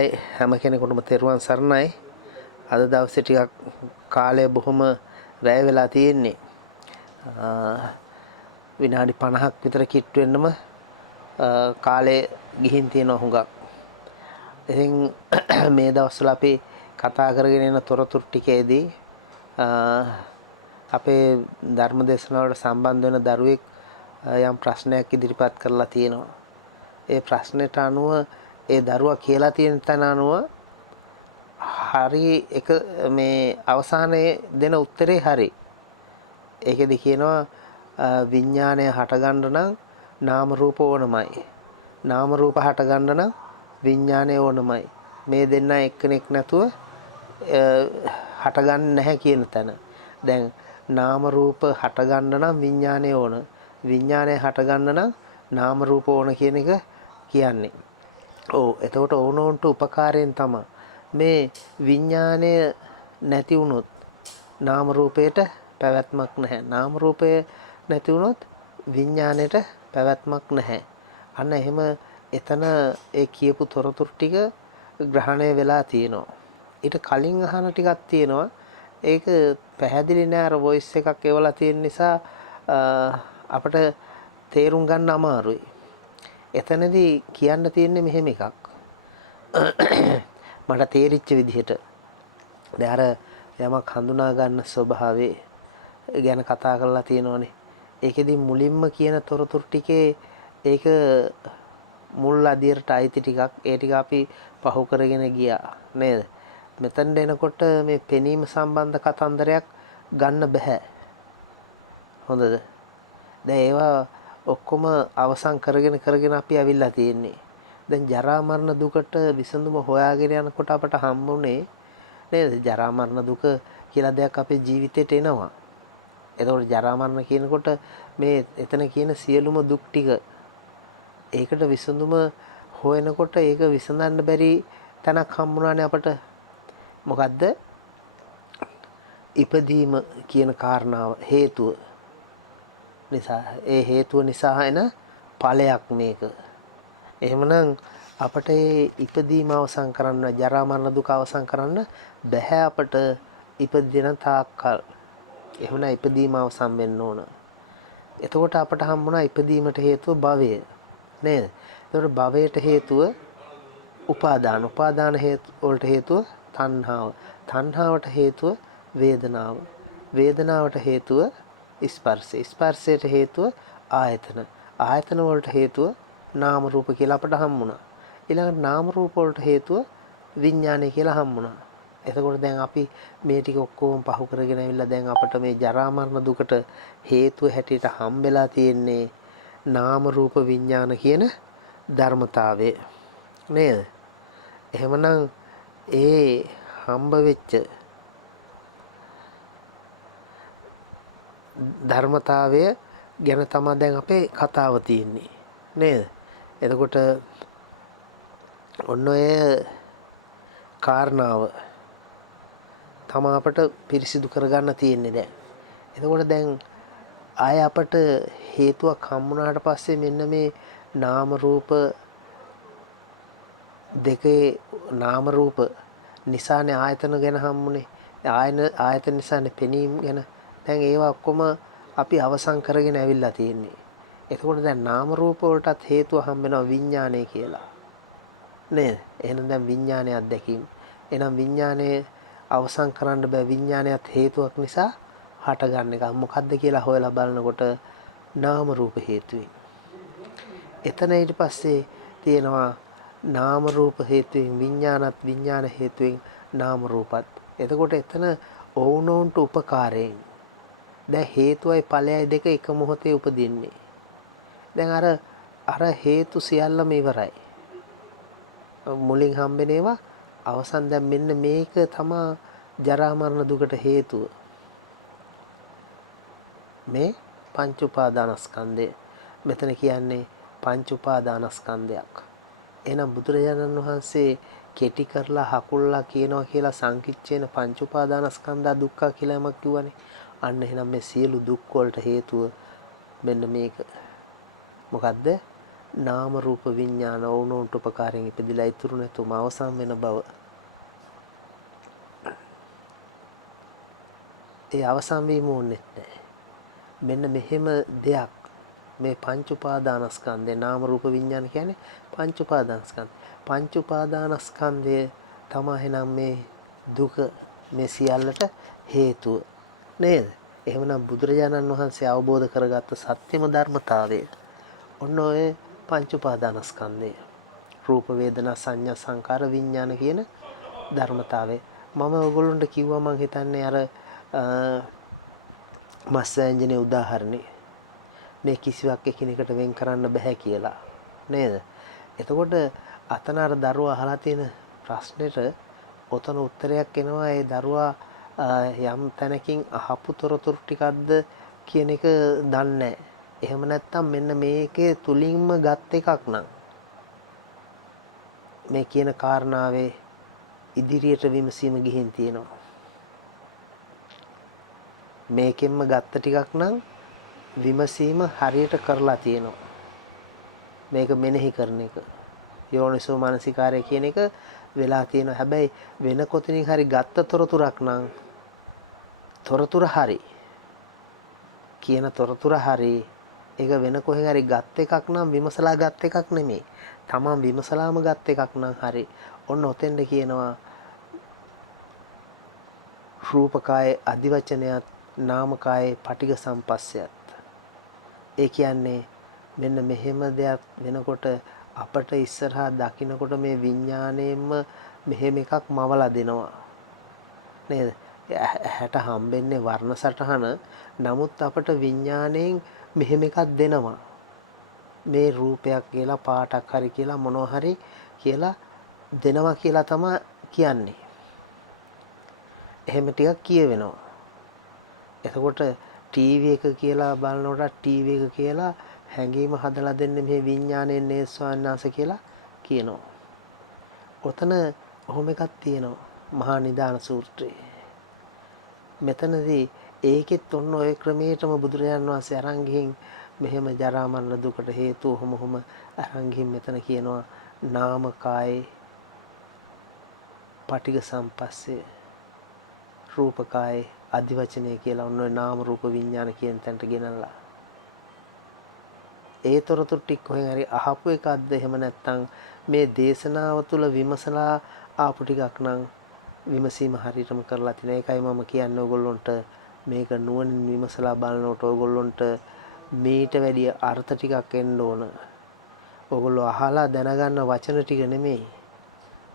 අවසරයි හැම කෙනෙකුටම තෙරුවන් සරණයි. අද දවසේ ටිකක් කාලය බොහොම වැය වෙලා තියෙන්නේ. විනාඩි 50ක් විතර කිට් වෙන්නම කාලය ගිහින් තියෙන හුඟක්. ඉතින් මේ දවස්වල අපි කතා කරගෙන යන තොරතුරු ටිකේදී අපේ ධර්ම දේශනාවට සම්බන්ධ වෙන දරුවෙක් යම් ප්‍රශ්නයක් ඉදිරිපත් කරලා තියෙනවා. ඒ ප්‍රශ්නෙට අනුව ඒ දරුවා කියලා තියෙන තැන අනුව හරි එක මේ අවසානයේ දෙන උත්තරේ හරි. ඒකෙදි කියනවා විඥාණය හටගන්න නම් නාම රූප ඕනමයි. නාම රූප හටගන්න නම් විඥාණය ඕනමයි. මේ දෙන්න එක්කෙනෙක් නැතුව හටගන්නේ නැහැ කියන තැන. දැන් නාම රූප හටගන්න නම් විඥාණය ඕන. විඥාණය හටගන්න නම් නාම රූප ඕන කියන එක කියන්නේ. එතකොට ඕනෝන්ට උපකාරයෙන් තමයි මේ විඥාණය නැති වුණොත් නාම රූපයට පැවැත්මක් නැහැ. නාම රූපය නැති වුණොත් විඥාණයට පැවැත්මක් නැහැ. අන්න එහෙම එතන ඒ කියපු තොරතුරු ටික ග්‍රහණය වෙලා තියෙනවා. ඊට කලින් අහන ටිකක් තියෙනවා. ඒක පැහැදිලි නෑ අර වොයිස් එකක් එවලා තියෙන නිසා අපිට තේරුම් ගන්න අමාරුයි. එතනදී කියන්න තියෙන්නේ මෙහෙම එකක්. මට තේරිච්ච විදිහට දැන් අර යමක් හඳුනා ගන්න ස්වභාවය ගැන කතා කරලා තියෙනවනේ. ඒකෙදි මුලින්ම කියන තොරතුරු ටිකේ ඒක මුල් අදියරට අයිති ටිකක්. ඒ ටික අපි පහු කරගෙන ගියා නේද? මෙතෙන් එනකොට මේ පෙනීම සම්බන්ධ කතන්දරයක් ගන්න බෑ. හොඳද? දැන් ඒවා ඔක්කොම අවසන් කරගෙන අපි අවිල්ලා තියෙන්නේ. දැන් ජරා මරණ දුකට විසඳුම හොයාගෙන යනකොට අපට හම්බුනේ නේද? ජරා මරණ දුක කියලා දෙයක් අපේ ජීවිතේට එනවා. එතකොට ජරා මරණ කියනකොට මේ එතන කියන සියලුම දුක් ටික ඒකට විසඳුම හොයනකොට ඒක විසඳන්න බැරි තැනක් හම්බුනානේ අපට. මොකද්ද? ඉපදීම කියන කාරණාව හේතුව නිසා, ඒ හේතුව නිසා එන ඵලයක් මේක. එහෙමනම් අපට මේ ඉපදීම අවසන් කරන්න, ජරා මරණ දුක අවසන් කරන්න බෑ අපට ඉපදින තාක්කල්. එහෙමනම් ඉපදීම අවසන් වෙන්න ඕන. එතකොට අපට හම්බුණා ඉපදීමට හේතුව භවය නේද? එතකොට භවයට හේතුව උපාදාන. උපාදාන වලට හේතුව තණ්හාව. තණ්හාවට හේතුව වේදනාව. වේදනාවට හේතුව ස්පර්ශය. ස්පර්ශයට හේතුව ආයතන. ආයතන වලට හේතුව නාම රූප කියලා අපට හම්බුණා. ඊළඟට නාම රූප වලට හේතුව විඥානය කියලා හම්බුණා. එතකොට දැන් අපි මේ ටික ඔක්කොම පහු කරගෙන ඇවිල්ලා දැන් අපට මේ ජරා මරණ දුකට හේතුව හැටියට හම්බෙලා තියෙන්නේ නාම රූප විඥාන කියන ධර්මතාවය නේද? එහෙමනම් ඒ හම්බ වෙච්ච ධර්මතාවය ගැන තමයි දැන් අපේ කතාව තියෙන්නේ නේද? එතකොට ඔන්න ඔය කාරණාව තමයි අපට පිරිසිදු කරගන්න තියෙන්නේ දැන්. එතකොට දැන් ආය අපට හේතුවක් හම්බුනාට පස්සේ මෙන්න මේ නාම රූප දෙකේ නාම රූප නිසානේ ආයතන ගැන හම්බුනේ. ආයතන නිසානේ පෙනීම ගැන. දැන් ඒවා ඔක්කොම අපි අවසන් කරගෙන ඇවිල්ලා තියෙන්නේ. එතකොට දැන් නාම රූප වලටත් හේතුව හම්බෙනවා විඥානය කියලා. නේද? එහෙනම් දැන් විඥානය අත්දැකීම. එහෙනම් විඥානය අවසන් කරන්න බෑ. විඥානයත් හේතුවක් නිසා හටගන්න එක. මොකද්ද කියලා හොයලා බලනකොට නාම රූප හේතුවෙන්. එතන ඊට පස්සේ තියෙනවා නාම රූප හේතුවෙන් විඥානත්, විඥාන හේතුවෙන් නාම රූපත්. එතකොට එතන ඕනෝන්ට උපකාරයෙන් දැන් හේතුවයි ඵලයයි දෙක එක මොහොතේ උපදින්නේ. දැන් අර හේතු සියල්ලම ඉවරයි. මුලින් හම්බෙන ඒවා අවසන්. දැන් මෙන්න මේක තමයි ජරා මරණ දුකට හේතුව. මේ පංච උපාදානස්කන්ධය. මෙතන කියන්නේ පංච උපාදානස්කන්ධයක්. එහෙනම් බුදුරජාණන් වහන්සේ කෙටි කරලා හකුල්ලා කියනවා කියලා සංකිච්ඡේන පංච උපාදානස්කන්ධා දුක්ඛ කියලා යමක් කිව්වනේ. අන්න එහෙනම් මේ සියලු දුක් වලට හේතුව මෙන්න මේක. මොකද්ද? නාම රූප විඥාන ඕනෝන්ට උපකාරයෙන් ඉපදිලා ඉතුරු නැතුම අවසන් වෙන බව. ඒ අවසන් වීම ඕනෙත් නැහැ. මෙන්න මෙහෙම දෙයක් මේ පංච උපාදානස්කන්ධේ නාම රූප විඥාන කියන්නේ පංච උපාදානස්කන්ධ. පංච උපාදානස්කන්ධය තමයි එහෙනම් මේ දුක මේ සියල්ලට හේතුව නේද? එහෙමනම් බුදුරජාණන් වහන්සේ අවබෝධ කරගත්ත සත්‍යම ධර්මතාවය ඔන්න ඔය පංච උපාදානස්කන්ධය. රූප වේදනා සංඥා සංකාර විඥාන කියන ධර්මතාවය. මම ඔයගොල්ලන්ට කිව්වා මං හිතන්නේ අර මස් ව්‍යංජනයේ උදාහරණේ මේ කිසිවක් එකිනෙකට වෙන් කරන්න බෑ කියලා නේද? එතකොට අතන අර දරුවා අහලා තියෙන ප්‍රශ්නෙට ඔතන උත්තරයක් එනවා. ඒ දරුවා යම් තැනකින් අහපු තොරතුරු ටිකක්ද කියන එක දන්නේ නැහැ. එහෙම නැත්නම් මෙන්න මේකේ තුලින්ම ගත් එකක් නම් මේ කියන කාරණාවේ ඉදිරියට විමසීම ගිහින් තියෙනවා. මේකෙන්ම ගත්ත ටිකක් නම් විමසීම හරියට කරලා තියෙනවා. මේක මෙනෙහි කරන එක යෝනිසෝ මානසිකාරය කියන එක වෙලා තියෙනවා. හැබැයි වෙන කොතනින් හරි ගත්ත තොරතුරක් නම් තොරතුර හරි කියන තොරතුර හරි ඒක වෙන කොහෙන් හරි ගත් එකක් නම් විමසලා ගත් එකක් නෙමෙයි. තමන් විමසලාම ගත් එකක් නම් හරි. ඔන්න ඔතෙන්ද කියනවා රූපකායේ අධිවචනයත් නාමකායේ පටිඝ සම්පස්සයත්. ඒ කියන්නේ මෙන්න මෙහෙම දෙයක් වෙනකොට අපට ඉස්සරහා දකින්නකොට මේ විඥාණයෙන්ම මෙහෙම එකක් මවලා දෙනවා නේද? ඇහැට හම්බෙන්නේ වර්ණ සටහන. නමුත් අපට විඥාණයෙන් මෙහෙම එකක් දෙනවා. මේ රූපයක් කියලා පාටක් හරි කියලා මොනවා හරි කියලා දෙනවා කියලා තමයි කියන්නේ. එහෙම ටිකක් කියවෙනවා. එතකොට ටීවී එක කියලා බලනකොට ටීවී එක කියලා හැඟීම හදලා දෙන්නේ මේ විඥාණයෙන් නේ ස්වාමීනාස කියලා කියනවා. ඔතන ඔහොම එකක් තියෙනවා මහා නිදාන සූත්‍රයේ. මෙතනදී ඒකෙත් ඔන්න ඔය ක්‍රමයටම බුදුරජාණන් වහන්සේ අරන් ගිහින් මෙහෙම ජරා මරණ දුකට හේතු ඔහොම අරන් ගිහින් මෙතන කියනවා නාමකායේ පටිඝ සම්පස්සේ රූපකායේ අධිවචනය කියලා ඔන්න ඔය නාම රූප විඥාන කියන තැනට ගෙනල්ලා ඒ තොරතුරු ටික කොහෙන් හරි අහපු එකක්ද එහෙම නැත්නම් මේ දේශනාව තුළ විමසලා ආපු ටිකක් නම් විමසීම හරියටම කරලා තියෙන. ඒකයි මම කියන්නේ ඔයගොල්ලන්ට මේක නුවණින් විමසලා බලනකොට ඔයගොල්ලන්ට මේට වැඩිය අර්ථ ටිකක් එන්න ඕන. ඔයගොල්ලෝ අහලා දැනගන්න වචන ටික නෙමෙයි.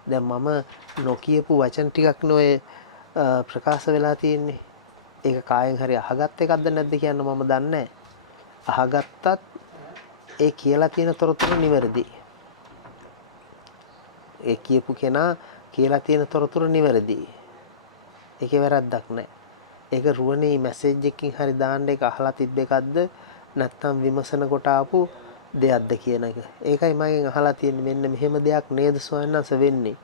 දැන් මම නොකියපු වචන ටිකක් නෝය ප්‍රකාශ වෙලා තියෙන්නේ. ඒක කායෙන් හරි අහගත් එකක්ද නැද්ද කියන්න මම දන්නේ නැහැ. අහගත්තත් ඒ කියලා තියෙන තොරතුරු නිවැරදි. ඒ කියපු කෙනා කියලා තියෙන තොරතුරු නිවැරදි. ඒකේ වැරද්දක් නැහැ. ඒක රුවනේ මැසේජ් එකකින් හරි දාන්න එක අහලා තිබ්බ එකක්ද නැත්නම් විමසන කොට ආපු දෙයක්ද කියන එක. ඒකයි මගෙන් අහලා තියෙන්නේ මෙන්න මෙහෙම දෙයක් නේද ස්වාමීන් වෙන්නේ.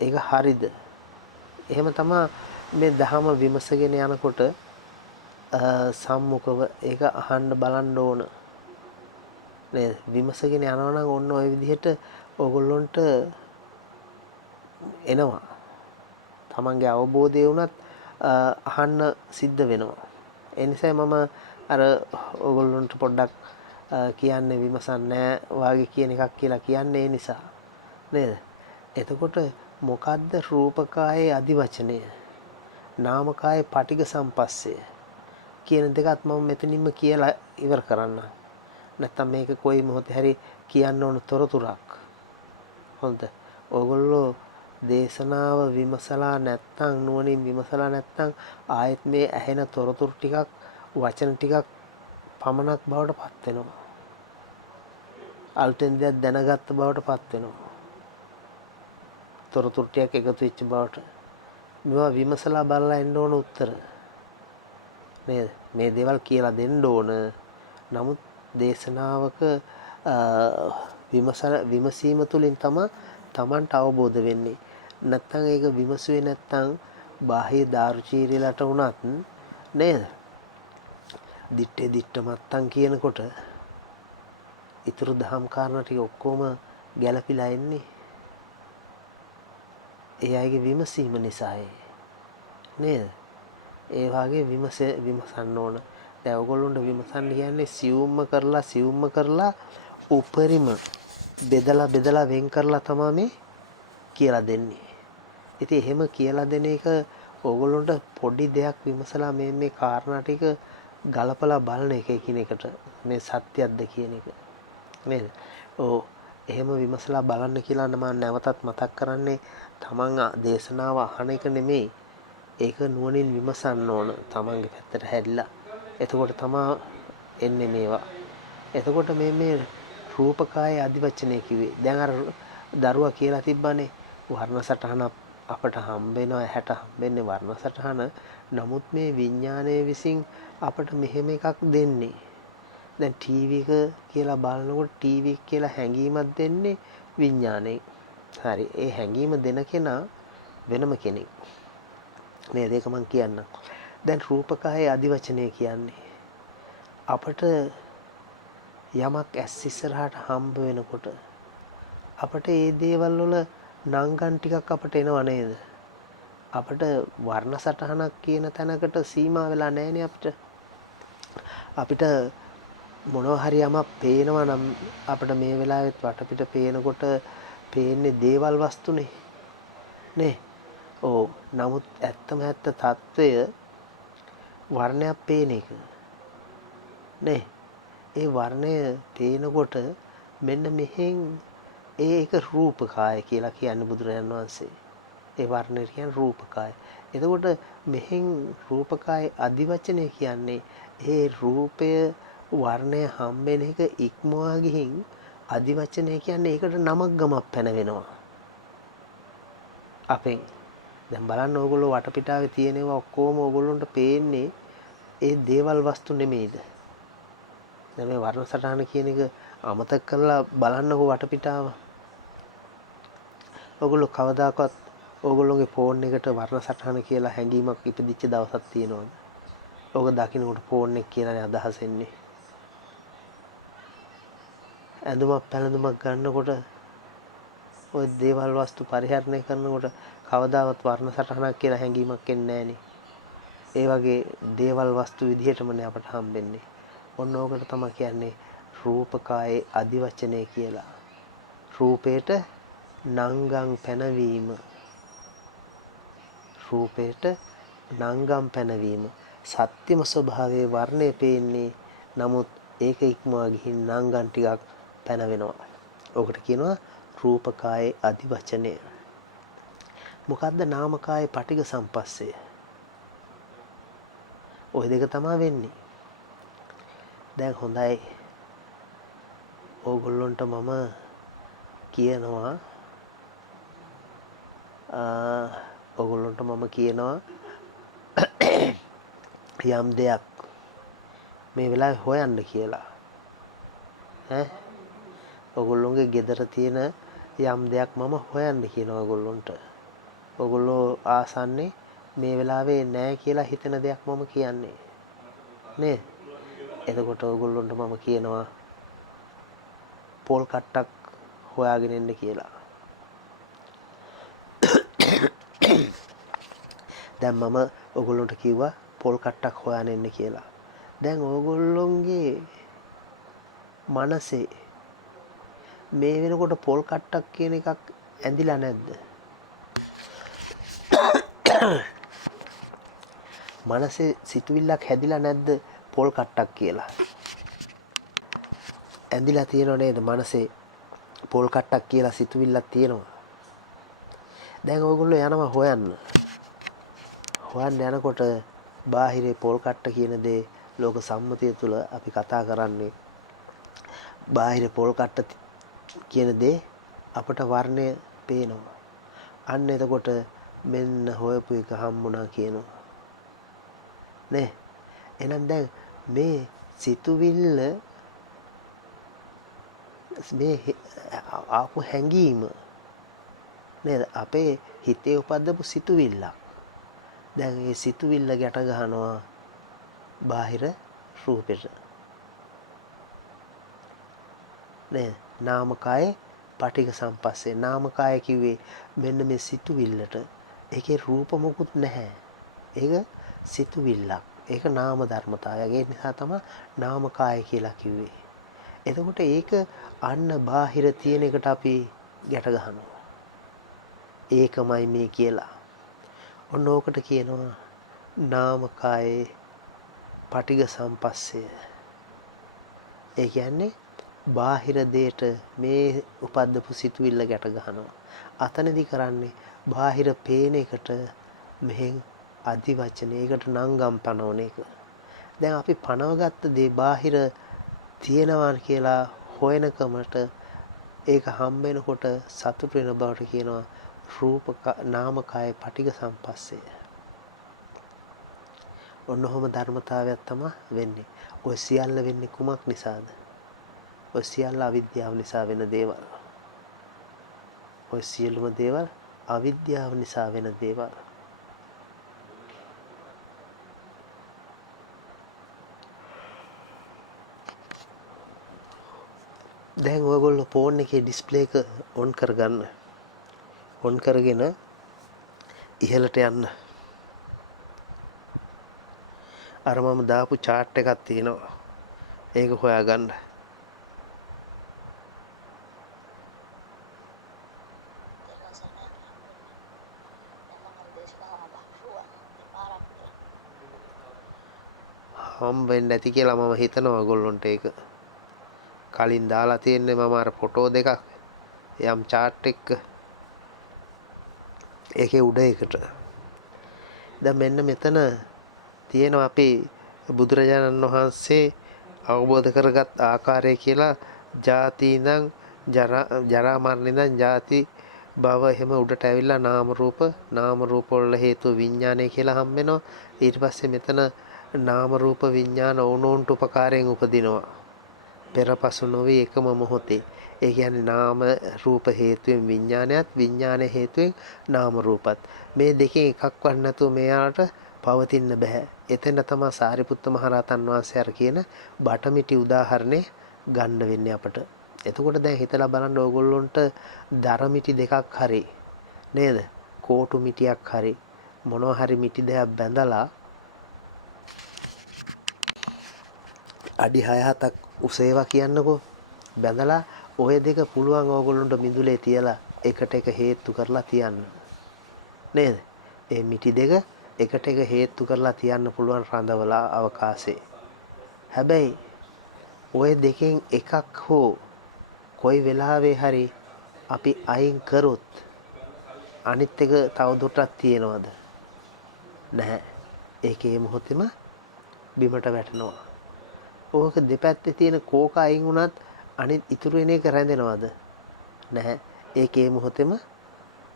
ඒක හරිද? එහෙම තමයි මේ ධහම විමසගෙන යනකොට සම්මුඛව ඒක අහන්න බලන්න ඕන. නේද? විමසගෙන යනවා නම් ඔන්න ඔය විදිහට ඕගොල්ලොන්ට එනවා. තමන්ගේ අවබෝධය වුණත් අහන්න සිද්ධ වෙනවා. ඒ නිසා මම අර ඕගොල්ලොන්ට පොඩ්ඩක් කියන්නේ විමසන්නේ වාගේ කියන එකක් කියලා කියන්නේ ඒ නිසා. නේද? එතකොට මොකද්ද රූපකායේ අධිවචනය? නාමකායේ පටිඝ සම්පස්සේ කියන දෙකත් මම මෙතනින්ම කියලා ඉවර කරන්න. නැත්තම් මේක කොයි මොහොතේ හරි කියන්න ඕන තොරතුරක්. හොඳද? ඕගොල්ලෝ දේශනාව විමසලා නැත්තම් නුවණින් විමසලා නැත්තම් ආයෙත් මේ ඇහෙන තොරතුරු ටිකක් වචන ටිකක් පමණක් බවට පත් වෙනවා. අලුතෙන් දෙයක් දැනගත්ත බවට පත් වෙනවා. තොරතුරු ටිකක් එකතු වෙච්ච බවට. මේවා විමසලා බලලා එන්න ඕන උත්තර. නේද? මේ දේවල් කියලා දෙන්න ඕන. නමුත් දේශනාවක විමසීම තුළින් තමයි Tamanට අවබෝධ වෙන්නේ. නැත්තම් ඒක විමසුවේ නැත්තම් බාහ්‍ය දාර්ශීරිලට වුණත් නේද? දිත්තේ දිත්ත මත්තන් කියනකොට ඊතුරු දහම් කාරණා ටික ඔක්කොම ගැළපීලා එන්නේ ඒ අයගේ විමසීම නිසායි නේද? ඒ වාගේ විමසන්න ඕන. දැන් ඔයගොල්ලොන්ට විමසන්න කියන්නේ සියුම්ම කරලා උපරිම බෙදලා වෙන් කරලා තමයි මේ කියලා දෙන්නේ. ඉතින් එහෙම කියලා දෙන එක ඕගොල්ලොන්ට පොඩි දෙයක් විමසලා මේ කාරණා ටික ගලපලා බලන එක එකිනෙකට මේ සත්‍යයක්ද කියන එක නේද? ඔව් එහෙම විමසලා බලන්න කියලා මම නැවතත් මතක් කරන්නේ තමන් දේශනාව අහන එක නෙමෙයි. ඒක නුවණින් විමසන්න ඕන තමන්ගේ පැත්තට හැරිලා. එතකොට තමා එන්නේ මේවා. එතකොට මේ රූපකාය අධිවචනය කිව්වේ. දැන් අර දරුවා කියලා තිබ්බනේ වර්ණ සටහන අපට හම්බ වෙනවා ඇහැට හම්බෙන්නේ වර්ණ සටහන. නමුත් මේ විඥානයේ විසින් අපට මෙහෙම එකක් දෙන්නේ. දැන් ටීවී එක කියලා බලනකොට ටීවී කියලා හැඟීමක් දෙන්නේ විඥානේ. හරි. ඒ හැඟීම දෙන කෙනා වෙනම කෙනෙක්. නේද? ඒක මම කියන්නම්. දැන් රූපකාය අධිවචනය කියන්නේ අපට යමක් ඇස් ඉස්සරහට හම්බ වෙනකොට අපට ඒ දේවල් වල නංගන් ටිකක් අපට එනව නේද? අපට වර්ණ සටහනක් කියන තැනකට සීමා වෙලා නැහැනේ අපිට. අපිට මොනවා හරි යමක් පේනවා නම් අපිට මේ වෙලාවෙත් වටපිට පේනකොට පේන්නේ දේවල් වස්තුනේ නේ. ඔව්. නමුත් ඇත්තම ඇත්ත తত্ত্বය වර්ණයක් පේන එක නේ. ඒ වර්ණය පේනකොට මෙන්න මෙහෙන් ඒක රූපකාය කියලා කියන්නේ බුදුරජාණන් වහන්සේ. ඒ වර්ණය කියන්නේ රූපකාය. එතකොට මෙහෙන් රූපකාය අධිවචනය කියන්නේ ඒ රූපය වර්ණය හම්බෙන එක ඉක්මවා ගිහින් අධිවචනය කියන්නේ ඒකට නමක් ගමක් පැනවෙනවා. අපෙන් දැන් බලන්න ඕගොල්ලෝ වටපිටාවේ තියෙනවා ඔක්කොම ඕගොල්ලන්ට පේන්නේ ඒ දේවල් වස්තු නෙමෙයිද? දැන් මේ වර්ණ සටහන කියන එක අමතක කරලා බලන්නකෝ වටපිටාව. ඔයගොල්ලෝ කවදාකවත් ඕගොල්ලෝගේ ෆෝන් එකට වර්ණ සටහන කියලා හැඟීමක් ඉපදිච්ච දවසක් තියෙනවද? ඕක දකින්නකොට ෆෝන් එක කියලානේ අදහස් එන්නේ. ඇඳුමක් පැළඳුමක් ගන්නකොට ওই දේවල් වස්තු පරිහරණය කරනකොට කවදාවත් වර්ණ සටහනක් කියලා හැඟීමක් එන්නේ නැහනේ. ඒ වගේ දේවල් වස්තු විදිහටමනේ අපට හම්බෙන්නේ. ඔන්න ඕකට තමයි කියන්නේ රූපකායේ අධිවචනය කියලා. රූපේට නංගම් පැනවීම. රූපේට නංගම් පැනවීම. සත්‍යම ස්වභාවයේ වර්ණය පේන්නේ. නමුත් ඒක ඉක්මවා ගිහින් නංගම් ටිකක් පැනවෙනවා. ඕකට කියනවා රූපකායේ අධිවචනය. මොකද්ද නාමකායේ පටිඝ සම්පස්සේ? ওই දෙක තමයි වෙන්නේ. දැන් හොඳයි. ඕගොල්ලන්ට මම කියනවා යම් දෙයක් මේ වෙලාවේ හොයන්න කියලා. ඔයගොල්ලෝගේ ගෙදර තියෙන යම් දෙයක් මම හොයන්න කියනවා ඔයගොල්ලන්ට. ඔයගොල්ලෝ ආසන්නේ මේ වෙලාවේ නැහැ කියලා හිතන දෙයක් මම කියන්නේ. නේ? එතකොට ඔයගොල්ලන්ට මම කියනවා පොල් කට්ටක් හොයාගෙන එන්න කියලා. දැන් මම ඔයගොල්ලන්ට කිව්වා පොල් කට්ටක් හොයාගෙන එන්න කියලා. දැන් ඔයගොල්ලොන්ගේ මනසේ මේ වෙනකොට පොල් කට්ටක් කියන එකක් ඇඳිලා නැද්ද? මනසේ සිතුවිල්ලක් හැදිලා නැද්ද පොල් කට්ටක් කියලා? ඇඳිලා තියෙනව නේද මනසේ පොල් කට්ටක් කියලා සිතුවිල්ලක් තියෙනවා. දැන් ඔයගොල්ලෝ යනවා හොයන්න යනකොට බාහිරේ පොල් කට්ට කියන දේ ලෝක සම්මතිය තුළ අපි කතා කරන්නේ බාහිර පොල් කට්ට කියන දේ අපට වර්ණය පේනවා. අන්න එතකොට මෙන්න හොයපු එක හම්බුණා කියනවා. නේ? එහෙනම් දැන් මේ සිතුවිල්ල මේ ආපු හැඟීම නේද? අපේ හිතේ උපද්දපු සිතුවිල්ලක්. දැන් මේ සිතුවිල්ල ගැට ගන්නවා බාහිර රූපෙට. නේද? නාමකාය පටිඝ සම්පස්සේ. නාමකාය කිව්වේ මෙන්න මේ සිතුවිල්ලට. ඒකේ රූප මොකුත් නැහැ. ඒක සිතුවිල්ලක්. ඒක නාම ධර්මතාවය. ඒ නිසා තමයි නාමකාය කියලා කිව්වේ. එතකොට ඒක අන්න බාහිර තියෙන එකට අපි ගැට ගන්නවා. ඒකමයි මේ කියලා. ඔන්න ඕකට කියනවා නාමකායේ පටිඝ සම්පස්සය. ඒ කියන්නේ බාහිර දෙයට මේ උපද්දපු සිතුවිල්ල ගැට ගන්නවා. අතනදි කරන්නේ බාහිර පේන එකට මෙහෙන් අදි වචනයකට නංගම් පනවන එක. දැන් අපි පනවගත්ත දේ බාහිර තියෙනවා කියලා හොයනකමට ඒක හම්බ වෙනකොට සතුට වෙන බවට කියනවා රූප නාමකාය පටිඝ සම්පස්සය. ඔන්න ඔහොම ධර්මතාවයක් තමයි වෙන්නේ. ඔය සියල්ල වෙන්නේ කුමක් නිසාද? ඔය සියල්ල අවිද්‍යාව නිසා වෙන දේවල්. ඔය සියලුම දේවල් අවිද්‍යාව නිසා වෙන දේවල්. දැන් ඔයගොල්ලෝ ෆෝන් එකේ ඩිස්ප්ලේ එක ඔන් කරගන්න. ඔන් කරගෙන ඉහළට යන්න. අර මම දාපු chart එකක් තියෙනවා. ඒක හොයාගන්න. හම්බෙන්නේ නැති කියලා මම හිතනවා ඔයගොල්ලන්ට ඒක. කලින් දාලා තියෙන්නේ මම අර ෆොටෝ දෙකක් යම් chart එක. ඒකේ උඩ එකට. දැන් මෙන්න මෙතන තියෙනවා අපි බුදුරජාණන් වහන්සේ අවබෝධ කරගත් ආකාරය කියලා ජාති ඉඳන් ජරා මරණ ඉඳන් ජාති භව එහෙම උඩට ඇවිල්ලා නාම රූප වල හේතු විඥානය කියලා හම්බ වෙනවා. ඊට පස්සේ මෙතන නාම රූප විඥාන ඕනෝන්ට උපකාරයෙන් උපදිනවා. පෙරපසු නොවේ එකම මොහොතේ. ඒ කියන්නේ නාම රූප හේතුවෙන් විඥානයත් විඥාන හේතුවෙන් නාම රූපත්. මේ දෙකේ එකක්වත් නැතුව මෙයාට පවතින්න බෑ. එතන තමයි සාරිපුත්ත මහරහතන් වහන්සේ අර කියන බටමිටි උදාහරණේ ගන්න වෙන්නේ අපට. එතකොට දැන් හිතලා බලන්න ඕගොල්ලොන්ට දරමිටි දෙකක් හරි නේද? කෝටු මිටියක් හරි මොනවා හරි මිටි දෙකක් බැඳලා අඩි 6-7ක් උස ඒවා කියන්නකෝ. බැඳලා ඔය දෙක පුළුවන් ඕගොල්ලොන්ට මිදුලේ තියලා එකට එක හේතු කරලා තියන්න. නේද? ඒ මිටි දෙක එකට එක හේතු කරලා තියන්න පුළුවන් රඳවලා අවකාශයේ. හැබැයි ඔය දෙකෙන් එකක් හෝ කොයි වෙලාවෙ හරි අපි අයින් කරොත් අනිත් එක තවදුරටත් තියෙනවද? නැහැ. ඒකේ මොහොතේම බිමට වැටෙනවා. ඕක දෙපැත්තේ තියෙන කෝක අයින් වුණත් අනිත් ඉතුරු වෙන එක රැඳෙනවද? නැහැ. ඒකේ මොහොතේම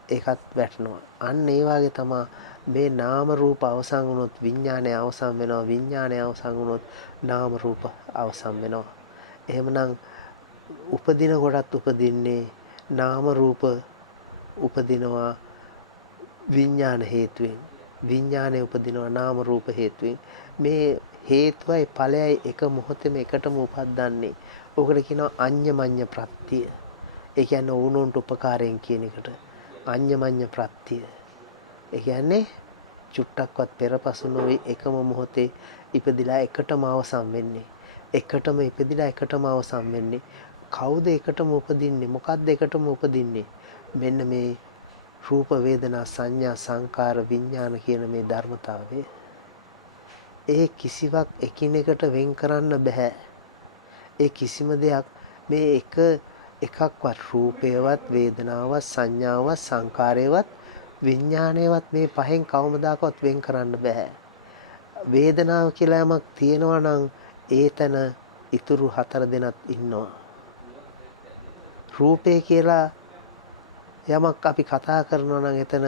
ඒකත් වැටෙනවා. අන්න ඒ වගේ තමයි මේ නාම රූප අවසන් වුණොත් විඥානය අවසන් වෙනවා. විඥානය අවසන් වුණොත් නාම රූප අවසන් වෙනවා. එහෙමනම් උපදින කොටත් උපදින්නේ නාම රූප උපදිනවා විඥාන හේතුවෙන්. විඥානය උපදිනවා නාම රූප හේතුවෙන්. මේ හේතුවයි ඵලයයි එක මොහොතේම එකටම උපද්දන්නේ. ඕකට කියනවා අඤ්ඤමඤ්ඤ ප්‍රත්‍ය. ඒ කියන්නේ ඕනොන්ට උපකාරයෙන් කියන එකට අඤ්ඤමඤ්ඤ ප්‍රත්‍ය. ඒ කියන්නේ චුට්ටක්වත් පෙරපසු නොවේ එකම මොහොතේ ඉපදිලා එකටම අවසන් වෙන්නේ. එකටම ඉපදිලා එකටම අවසන් වෙන්නේ. කවුද එකටම උපදින්නේ? මොකද්ද එකටම උපදින්නේ? මෙන්න මේ රූප වේදනා සංඥා සංකාර විඥාන කියන මේ ධර්මතාවය. ඒ කිසිවක් එකිනෙකට වෙන් කරන්න බෑ. ඒ කිසිම දෙයක් මේ එකක්වත් රූපේවත් වේදනාවත් සංඥාවත් සංකාරේවත් විඥානේවත් මේ පහෙන් කවමදාකවත් වෙන් කරන්න බෑ. වේදනාව කියලා යමක් තියෙනවා නම් ඒතන ඉතුරු 4 දෙනත් ඉන්නවා. රූපේ කියලා යමක් අපි කතා කරනවා නම් එතන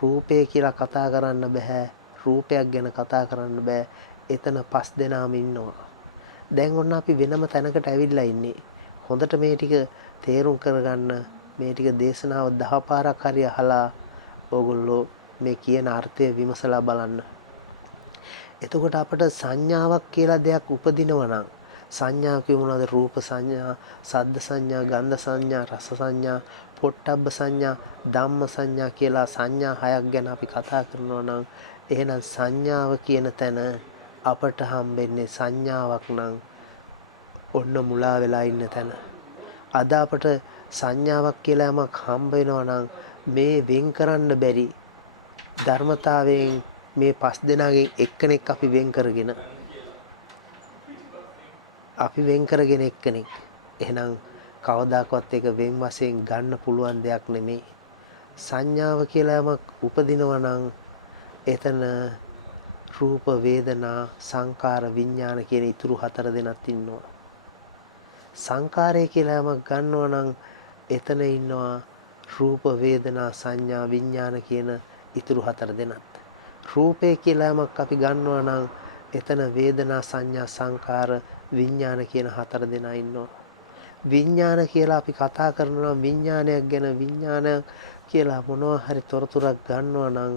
රූපේ කියලා කතා කරන්න බෑ. රූපයක් ගැන කතා කරන්න බෑ. එතන 5 දෙනාම ඉන්නවා. දැන් ඔන්න අපි වෙනම තැනකට ඇවිල්ලා ඉන්නේ. හොඳට මේ ටික තේරුම් කරගන්න මේ ටික දේශනාව 10 පාරක් හරි අහලා ඕගොල්ලෝ මේ කියන අර්ථය විමසලා බලන්න. එතකොට අපට සංඥාවක් කියලා දෙයක් උපදිනවා නම් සංඥා කියමුණාද රූප සංඥා, සද්ද සංඥා, ගන්ධ සංඥා, රස සංඥා, පොට්ටබ්බ සංඥා, ධම්ම සංඥා කියලා සංඥා හයක් ගැන අපි කතා කරනවා නම් එහෙනම් සංඥාව කියන තැන අපට හම්බෙන්නේ සංඥාවක් නම් ඔන්න මුලා වෙලා ඉන්න තැන. අද අපට සංඥාවක් කියලා යමක් හම්බ වෙනවා නම් මේ වෙන් කරන්න බැරි ධර්මතාවයෙන් මේ පස් දෙනාගෙන් එක්කෙනෙක් අපි වෙන් කරගෙන එක්කෙනෙක්. එහෙනම් කවදාකවත් ඒක වෙන් වශයෙන් ගන්න පුළුවන් දෙයක් නෙමෙයි. සංඥාව කියලා යමක් උපදිනවා නම් එතන රූප වේදනා සංකාර විඥාන කියන ඊතුරු හතර දෙනක් ඉන්නවා. සංකාරය කියලා යමක් ගන්නවා නම් එතන ඉන්නවා රූප වේදනා සංඥා විඥාන කියන ඊතුරු හතර දෙනක්. රූපේ කියලා යමක් අපි ගන්නවා නම් එතන වේදනා සංඥා සංකාර විඥාන කියන හතර දෙනා ඉන්නවා. විඥාන කියලා අපි කතා කරනවා විඥානයක් ගැන විඥානයක් කියලා මොනවා හරි තොරතුරක් ගන්නවා නම්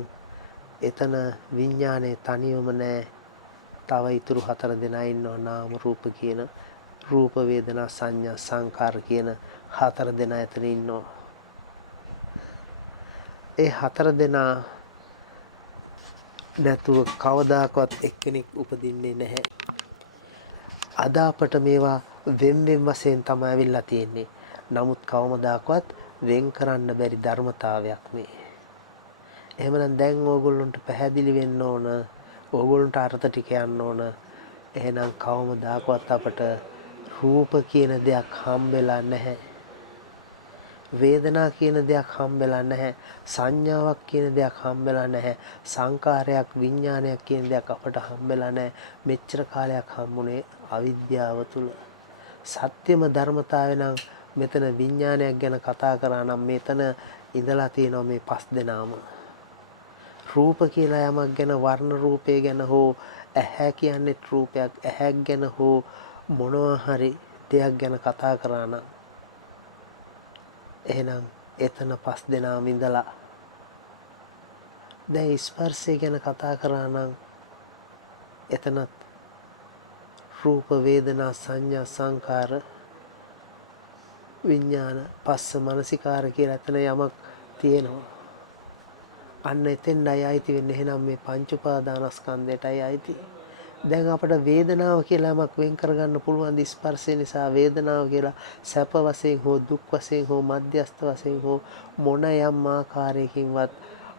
එතන විඥානේ තනියම නෑ. තව ඊතුරු හතර දෙනා ඉන්නවා නාම රූප කියන රූප වේදනා සංඥා සංකාර කියන හතර දෙනා එතන ඉන්නවා. ඒ හතර දෙනා නැතුව කවදාකවත් එක්කෙනෙක් උපදින්නේ නැහැ. අද අපට මේවා වෙන් වශයෙන් තමයි අවිල්ලා තියෙන්නේ. නමුත් කවමදාකවත් වෙන් කරන්න බැරි ධර්මතාවයක් මේ. එහෙමනම් දැන් ඕගොල්ලන්ට පැහැදිලි වෙන්න ඕන. ඕගොල්ලන්ට අර්ථ ටික යන්න ඕන. එහෙනම් කවමදාකවත් අපට රූප කියන දෙයක් හම්බෙලා නැහැ. වේදනා කියන දෙයක් හම්බෙලා නැහැ. සංඥාවක් කියන දෙයක් හම්බෙලා නැහැ. සංකාරයක් විඥානයක් කියන දෙයක් අපට හම්බෙලා නැහැ. මෙච්චර කාලයක් හම්බුනේ අවිද්‍යාව තුල. සත්‍යම ධර්මතාවය නම් මෙතන විඥානයක් ගැන කතා කරා නම් මෙතන ඉඳලා තියෙනවා මේ පස් දෙනාම. රූප කියලා යමක් ගැන වර්ණ රූපය ගැන හෝ ඇහැ කියන්නේ රූපයක් ඇහැක් ගැන හෝ මොනවා හරි දෙයක් ගැන කතා කරා නම් එහෙනම් එතන පස් දෙනාම ඉඳලා දැන් ස්පර්ශය ගැන කතා කරා නම් එතනත් රූප වේදනා සංඥා සංකාර විඥාන පස්ස මනසිකාර කියලා එතන යමක් තියෙනවා. අන්න එතෙන්ඩයි අයිති වෙන්නේ. එහෙනම් මේ පංච උපාදානස්කන්ධයටයි අයිති. දැන් අපට වේදනාව කියලා යමක් වෙන් කරගන්න පුළුවන් ද ස්පර්ශය නිසා. වේදනාව කියලා සැප වශයෙන් හෝ දුක් වශයෙන් හෝ මධ්‍යස්ථ වශයෙන් හෝ මොන යම් ආකාරයකින්වත්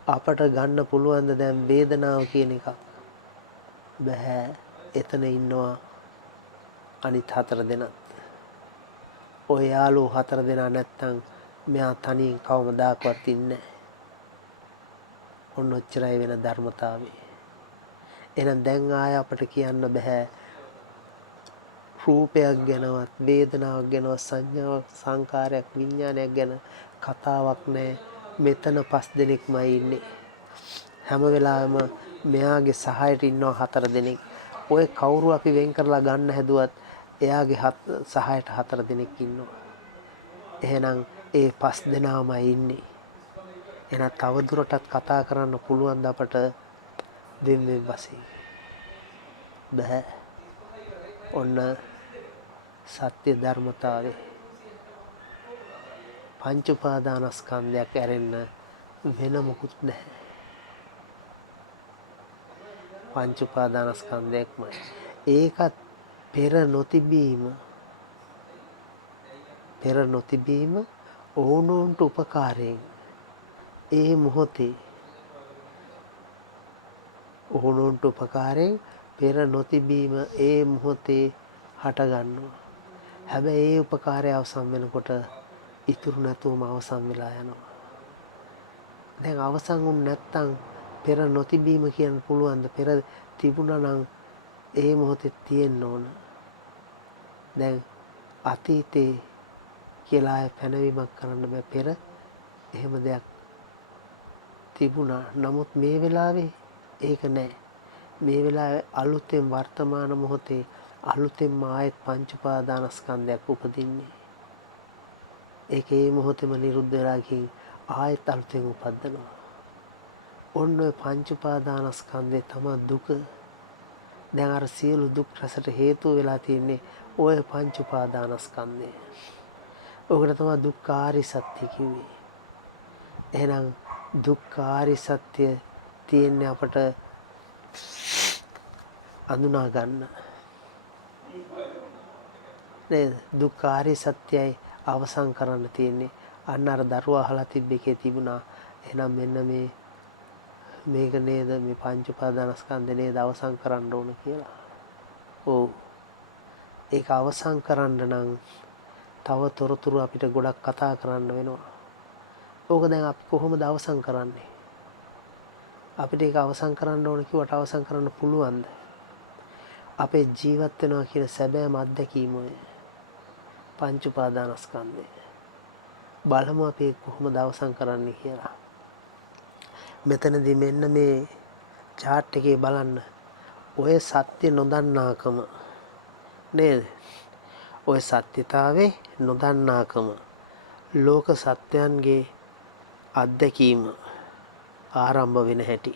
අපට ගන්න පුළුවන් ද දැන් වේදනාව කියන එක? බෑ. එතන ඉන්නවා අනිත් හතර දෙනා. ඔය යාළුවෝ හතර දෙනා නැත්තම් මෙයා තනියෙන් කවමදාකවත් ඉන්නේ නැහැ. ඔන්න ඔච්චරයි වෙන ධර්මතාවය. එහෙනම් දැන් ආය අපට කියන්න බෑ රූපයක් ගැනවත් වේදනාවක් ගැනවත් සංඥාවක් සංකාරයක් විඥානයක් ගැන කතාවක් නැහැ. මෙතන පස් දෙනෙක්මයි ඉන්නේ. හැම වෙලාවෙම මෙයාගේ සහයට ඉන්නවා හතර දෙනෙක්. ඔය කවුරු අපි වෙන් කරලා ගන්න හැදුවත් එයාගේ සහයට හතර දෙනෙක් ඉන්නවා. එහෙනම් ඒ පස් දෙනාමයි ඉන්නේ. එහෙනම් තව දුරටත් කතා කරන්න පුළුවන් ද අපට වෙන වශයෙන්? බෑ. ඔන්න සත්‍ය ධර්මතාවය. පංච උපාදානස්කන්ධයක් ඇරෙන්න වෙන මොකුත් නැහැ. පංච උපාදානස්කන්ධයක්මයි. ඒකත් පෙර නොතිබීම ඕනෝන්ට උපකාරයෙන් ඒ මොහොතේ ඕනෝන්ට උපකාරයෙන් පෙර නොතිබීම ඒ මොහොතේ හට ගන්නවා. හැබැයි ඒ උපකාරය අවසන් වෙනකොට ඉතුරු නැතුවම අවසන් වෙලා යනවා. දැන් අවසන් වුනේ නැත්තම් පෙර නොතිබීම කියන්න පුළුවන්ද? පෙර තිබුණා නම් ඒ මොහොතේ තියෙන්න ඕන. දැන් අතීතේ කියලා පැනවීමක් කරන්න බෑ. පෙර එහෙම දෙයක් තිබුණා. නමුත් මේ වෙලාවේ ඒක නැහැ. මේ වෙලාවේ අලුතෙන් වර්තමාන මොහොතේ අලුතෙන් ආයෙත් පංච උපාදානස්කන්ධයක් උපදින්නේ. ඒක ඒ මොහොතේම නිරුද්ධ වෙලා ගිහින් ආයෙත් අලුතෙන් උපදිනවා. ඔන්න ඔය පංච උපාදානස්කන්ධේ තමයි දුක. දැන් අර සියලු දුක් රසට හේතුව වෙලා තියෙන්නේ ඔය පංච උපාදානස්කන්ධය. ඔකට තමයි දුක්ඛාරි සත්‍ය කිව්වේ. එහෙනම් දුක්ඛාරි සත්‍ය තියෙන්නේ අපට අඳුනා ගන්න. නේද? දුක්ඛාරි සත්‍යයි අවසන් කරන්න තියෙන්නේ. අන්න අර දරුවා අහලා තිබ්බ එකේ තිබුණා. එහෙනම් මෙන්න මේක නේද මේ පංච උපාදානස්කන්ධය නේද අවසන් කරන්න ඕන කියලා. ඔව්. ඒක අවසන් කරන්න නම් තව තොරතුරු අපිට ගොඩක් කතා කරන්න වෙනවා. ඕක දැන් අපි කොහොමද අවසන් කරන්නේ? අපිට ඒක අවසන් කරන්න ඕන කිව්වට අවසන් කරන්න පුළුවන්ද? අපේ ජීවත් වෙනවා කියන සැබෑම අත්දැකීම ඔය පංච උපාදානස්කන්ධය. බලමු අපි ඒක කොහොමද අවසන් කරන්නේ කියලා. මෙතනදී මෙන්න මේ chart එකේ බලන්න ඔය සත්‍ය නොදන්නාකම නේද? ඔය සත්‍යතාවේ නොදන්නාකම ලෝක සත්‍යයන්ගේ අත්දැකීම ආරම්භ වෙන හැටි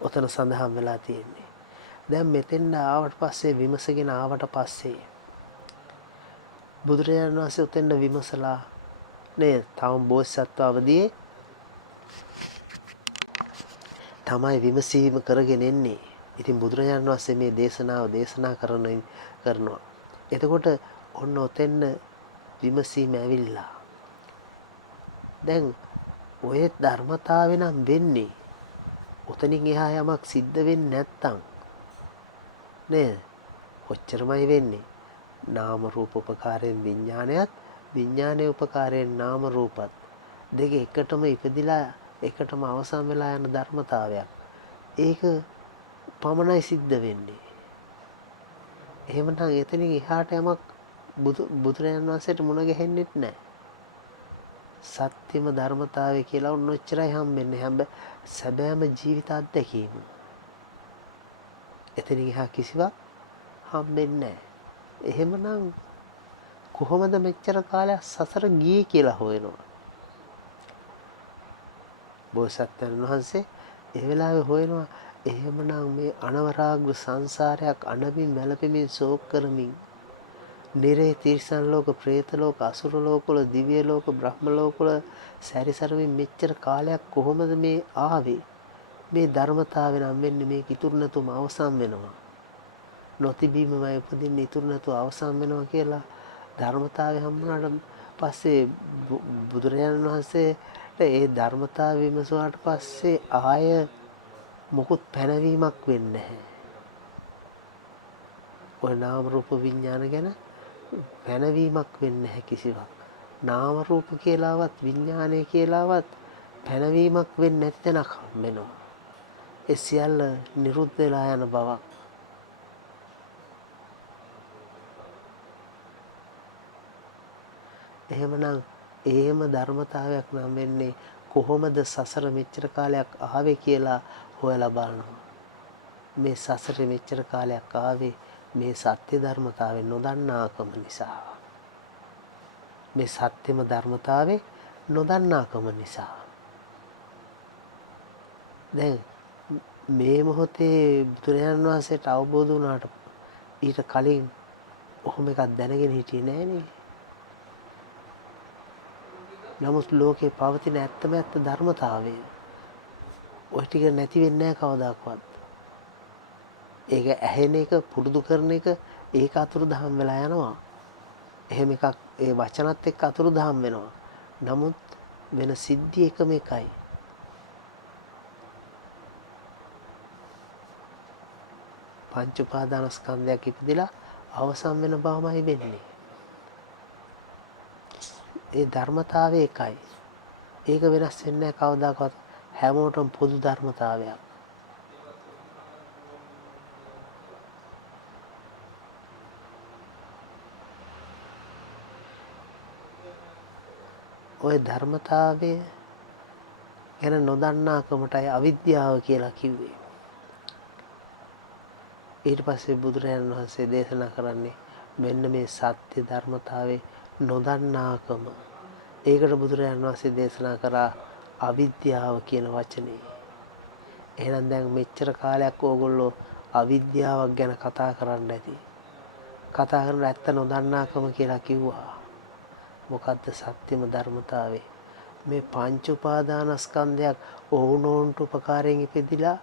ඔතන සඳහන් වෙලා තියෙන්නේ. දැන් මෙතෙන්ට ආවට පස්සේ විමසගෙන ආවට පස්සේ බුදුරජාණන් වහන්සේ උතෙන්ට විමසලා නේද? තවම බෝසත්ත්ව අවදියේ තමයි විමසීම කරගෙන එන්නේ. ඉතින් බුදුරජාණන් වහන්සේ මේ දේශනාව දේශනා කරනවා. එතකොට ඔන්න ඔතෙන්න විමසීම ඇවිල්ලා. දැන් ඔය ධර්මතාවය නම් වෙන්නේ ඔතනින් එහා යමක් සිද්ධ වෙන්නේ නැත්තම් නේද? ඔච්චරමයි වෙන්නේ. නාම රූප උපකාරයෙන් විඥානයත් විඥානයේ උපකාරයෙන් නාම රූපත් දෙක එකටම ඉපදිලා එකටම අවසන් වෙලා යන ධර්මතාවයක්. ඒක පමණයි සිද්ධ වෙන්නේ. එහෙමනම් එතනින් එහාට යමක් බුදුරජාණන් වහන්සේට මුණ ගැහෙන්නෙත් නැහැ. සත්‍යම ධර්මතාවය කියලා ඔන්නොච්චරයි හම්බෙන්නේ. සැබෑම ජීවිත අත්දැකීම. එතනින් එහා කිසිවක් හම්බෙන්නේ නැහැ. එහෙමනම් කොහොමද මෙච්චර කාලයක් සසර ගියේ කියලා හොයනවා. බෝසත්යන් වහන්සේ ඒ වෙලාවේ හොයනවා. එහෙමනම් මේ අනවරාග්‍ර සංසාරයක් අඬමින් වැළපෙමින් ශෝක කරමින් නිරේ තිරිසන් ලෝක, പ്രേත ලෝක, අසුර ලෝකවල, දිව්‍ය ලෝක, බ්‍රහ්ම ලෝකවල සැරිසරමින් මෙච්චර කාලයක් කොහොමද මේ ආවේ? මේ ධර්මතාවය නම් වෙන්නේ මේක ඉතුරු නැතුවම අවසන් වෙනවා. නොතිබීමමයි උපදින්නේ ඉතුරු නැතුව අවසන් වෙනවා කියලා ධර්මතාවය හම්බුනාට පස්සේ බුදුරජාණන් වහන්සේට ඒ ධර්මතාවය විමසුවාට පස්සේ ආය මොකුත් පැනවීමක් වෙන්නේ නැහැ. ඔය නාම රූප විඥාන ගැන පැනවීමක් වෙන්නේ නැහැ කිසිවක්. නාම රූප කියලාවත් විඥානය කියලාවත් පැනවීමක් වෙන්නේ නැති තැනක් හම්බෙනවා. ඒ සියල්ල නිරුද්ධ වෙලා යන බවක්. එහෙමනම් එහෙම ධර්මතාවයක් නම් වෙන්නේ කොහොමද සසර මෙච්චර කාලයක් ආවේ කියලා හොයලා බලනවා. මේ සසරේ මෙච්චර කාලයක් ආවේ මේ සත්‍ය ධර්මතාවය නොදන්නාකම නිසා. මේ සත්‍යම ධර්මතාවය නොදන්නාකම නිසා. දැන් මේ මොහොතේ බුදුරජාණන් වහන්සේට අවබෝධ වුණාට ඊට කලින් ඔහොම එකක් දැනගෙන හිටියේ නෑනේ. නමුත් ලෝකේ පවතින ඇත්තම ඇත්ත ධර්මතාවය. ඔය ටික නැති වෙන්නේ නැහැ කවදාකවත්. ඒක ඇහෙන එක පුරුදු කරන එක ඒක අතුරුදහන් වෙලා යනවා. එහෙම එකක් ඒ වචනත් එක්ක අතුරුදහන් වෙනවා. නමුත් වෙන සිද්ධිය එකම එකයි. පංච උපාදානස්කන්ධයක් ඉපදිලා අවසන් වෙන බවමයි වෙන්නේ. ඒ ධර්මතාවය එකයි. ඒක වෙනස් වෙන්නේ නැහැ කවදාකවත්. හැමෝටම පොදු ධර්මතාවයක්. ওই ධර්මතාවය ගැන නොදන්නාකමටයි අවිද්‍යාව කියලා කිව්වේ. ඊට පස්සේ බුදුරජාණන් වහන්සේ දේශනා කරන්නේ මෙන්න මේ සත්‍ය ධර්මතාවේ නොදන්නාකම. ඒකට බුදුරජාණන් වහන්සේ දේශනා කරා අවිද්‍යාව කියන වචනේ. එහෙනම් දැන් මෙච්චර කාලයක් ඕගොල්ලෝ අවිද්‍යාවක් ගැන කතා කරන්න ඇති. කතා කරන ඇත්ත නොදන්නාකම කියලා කිව්වා. මොකද්ද සත්‍යම ධර්මතාවය? මේ පංච උපාදානස්කන්ධයක් ඕනෝන්ට උපකාරයෙන් ඉපදිලා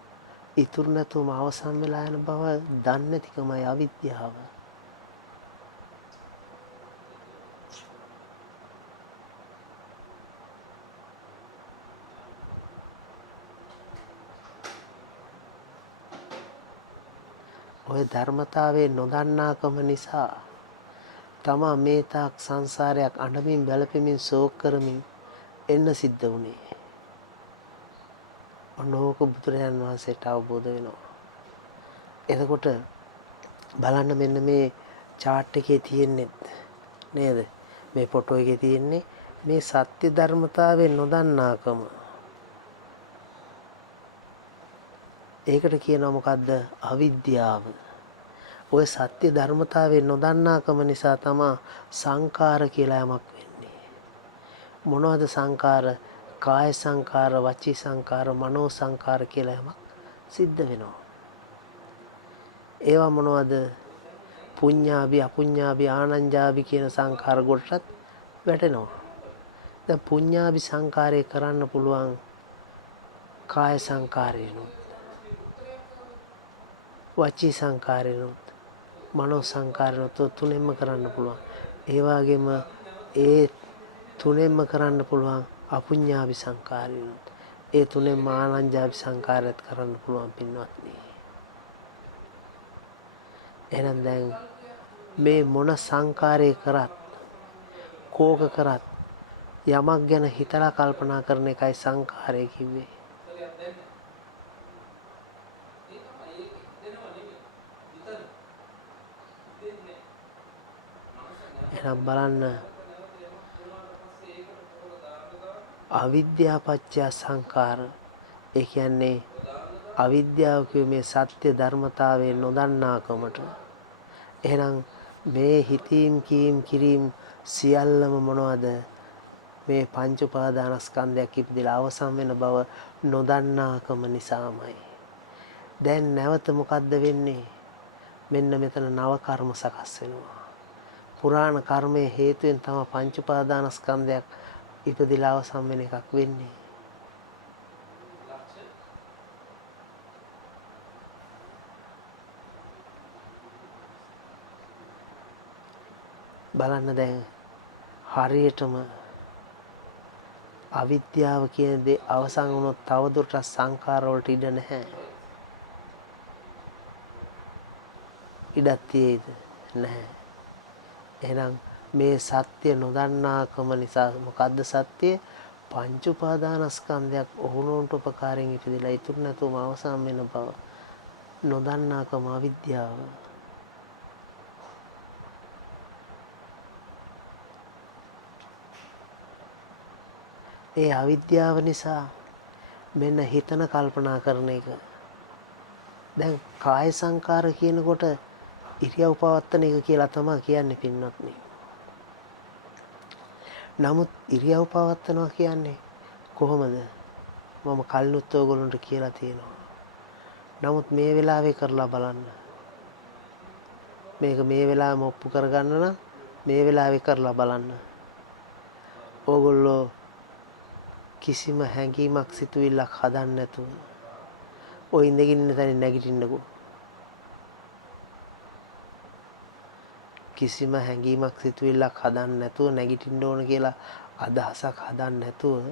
ඉතුරු නැතුවම අවසන් වෙලා යන බව දන්නේ නැතිකමයි අවිද්‍යාව. ඔය ධර්මතාවයේ නොදන්නාකම නිසා තමා මේ තාක් සංසාරයක් අඬමින් බැලපෙමින් ශෝක කරමින් එන්න සිද්ධ වුණේ. ඔන්නෝක බුදුරජාණන් වහන්සේට අවබෝධ වෙනවා. එතකොට බලන්න මෙන්න මේ chart එකේ තියෙන්නේ නේද? මේ ෆොටෝ එකේ තියෙන්නේ මේ සත්‍ය ධර්මතාවයේ නොදන්නාකම. ඒකට කියනවා මොකද්ද? අවිද්‍යාව. ඔය සත්‍ය ධර්මතාවයේ නොදන්නාකම නිසා තමයි සංකාර කියලා යමක් වෙන්නේ. මොනවද සංකාර? කාය සංකාර, වචී සංකාර, මනෝ සංකාර කියලා යමක් සිද්ධ වෙනවා. ඒවා මොනවද? පුඤ්ඤාභි, අපුඤ්ඤාභි, ආනංජාභි කියන සංකාර කොටසත් වැටෙනවා. දැන් පුඤ්ඤාභි සංකාරය කරන්න පුළුවන් කාය සංකාරේනොත්, වචී සංකාරේනොත්, මනෝ සංකාරේනොත් තුනෙන්ම කරන්න පුළුවන්. ඒ වගේම ඒ තුනෙන්ම කරන්න පුළුවන් අපුඤ්ඤාභි සංකාරේනොත්. ඒ තුනෙන්ම ආනංජාභි සංකාරයත් කරන්න පුළුවන් පින්වත්නි. එහෙනම් දැන් මේ මොන සංකාරය කරත් කෝක කරත් යමක් ගැන හිතලා කල්පනා කරන එකයි සංකාරය කිව්වේ. එහෙනම් බලන්න අවිද්‍යාව පත්‍ය සංකාර. ඒ කියන්නේ අවිද්‍යාව කියුවේ මේ සත්‍ය ධර්මතාවයේ නොදන්නාකමට. එහෙනම් මේ හිතීම් කීම් කිරීම් සියල්ලම මොනවද? මේ පංච උපාදානස්කන්ධයක් ඉපදිලා අවසන් වෙන බව නොදන්නාකම නිසාමයි. දැන් නැවත මොකද්ද වෙන්නේ? මෙන්න මෙතන නව කර්ම සකස් වෙනවා. පුරාණ කර්මයේ හේතුවෙන් තමයි පංච උපාදානස්කන්ධයක් ඉපදිලා අවසන් වෙන එකක් වෙන්නේ. බලන්න දැන් හරියටම අවිද්‍යාව කියන දේ අවසන් වුණොත් තවදුරටත් සංකාර වලට ඉඩ නැහැ. ඉඩක් තියෙයිද? නැහැ. එහෙනම් මේ සත්‍ය නොදන්නාකම නිසා මොකද්ද සත්‍ය? පංච උපාදානස්කන්ධයක් ඕනෝන්ට උපකාරයෙන් ඉපදිලා ඉතුරු නැතුවම අවසන් වෙන බව නොදන්නාකම අවිද්‍යාව. ඒ අවිද්‍යාව නිසා මෙන්න හිතන කල්පනා කරන එක. දැන් කාය සංකාර කියනකොට ඉරියව් පවත්තන එක කියලා තමයි කියන්නේ පින්වත්නි. නමුත් ඉරියව් පවත්තනවා කියන්නේ කොහොමද? මම කල්නුත් ඔයගොල්ලන්ට කියලා තියෙනවා. නමුත් මේ වෙලාවේ කරලා බලන්න. මේක මේ වෙලාවෙම ඔප්පු කරගන්න නම් මේ වෙලාවේ කරලා බලන්න. ඕගොල්ලෝ කිසිම හැඟීමක් සිතුවිල්ලක් හදන්න නැතුව ඔය ඉඳගෙන ඉන්න තැනින් නැගිටින්නකෝ. කිසිම හැඟීමක් සිතුවිල්ලක් හදන්න නැතුව නැගිටින්න ඕන කියලා අදහසක් හදන්න නැතුව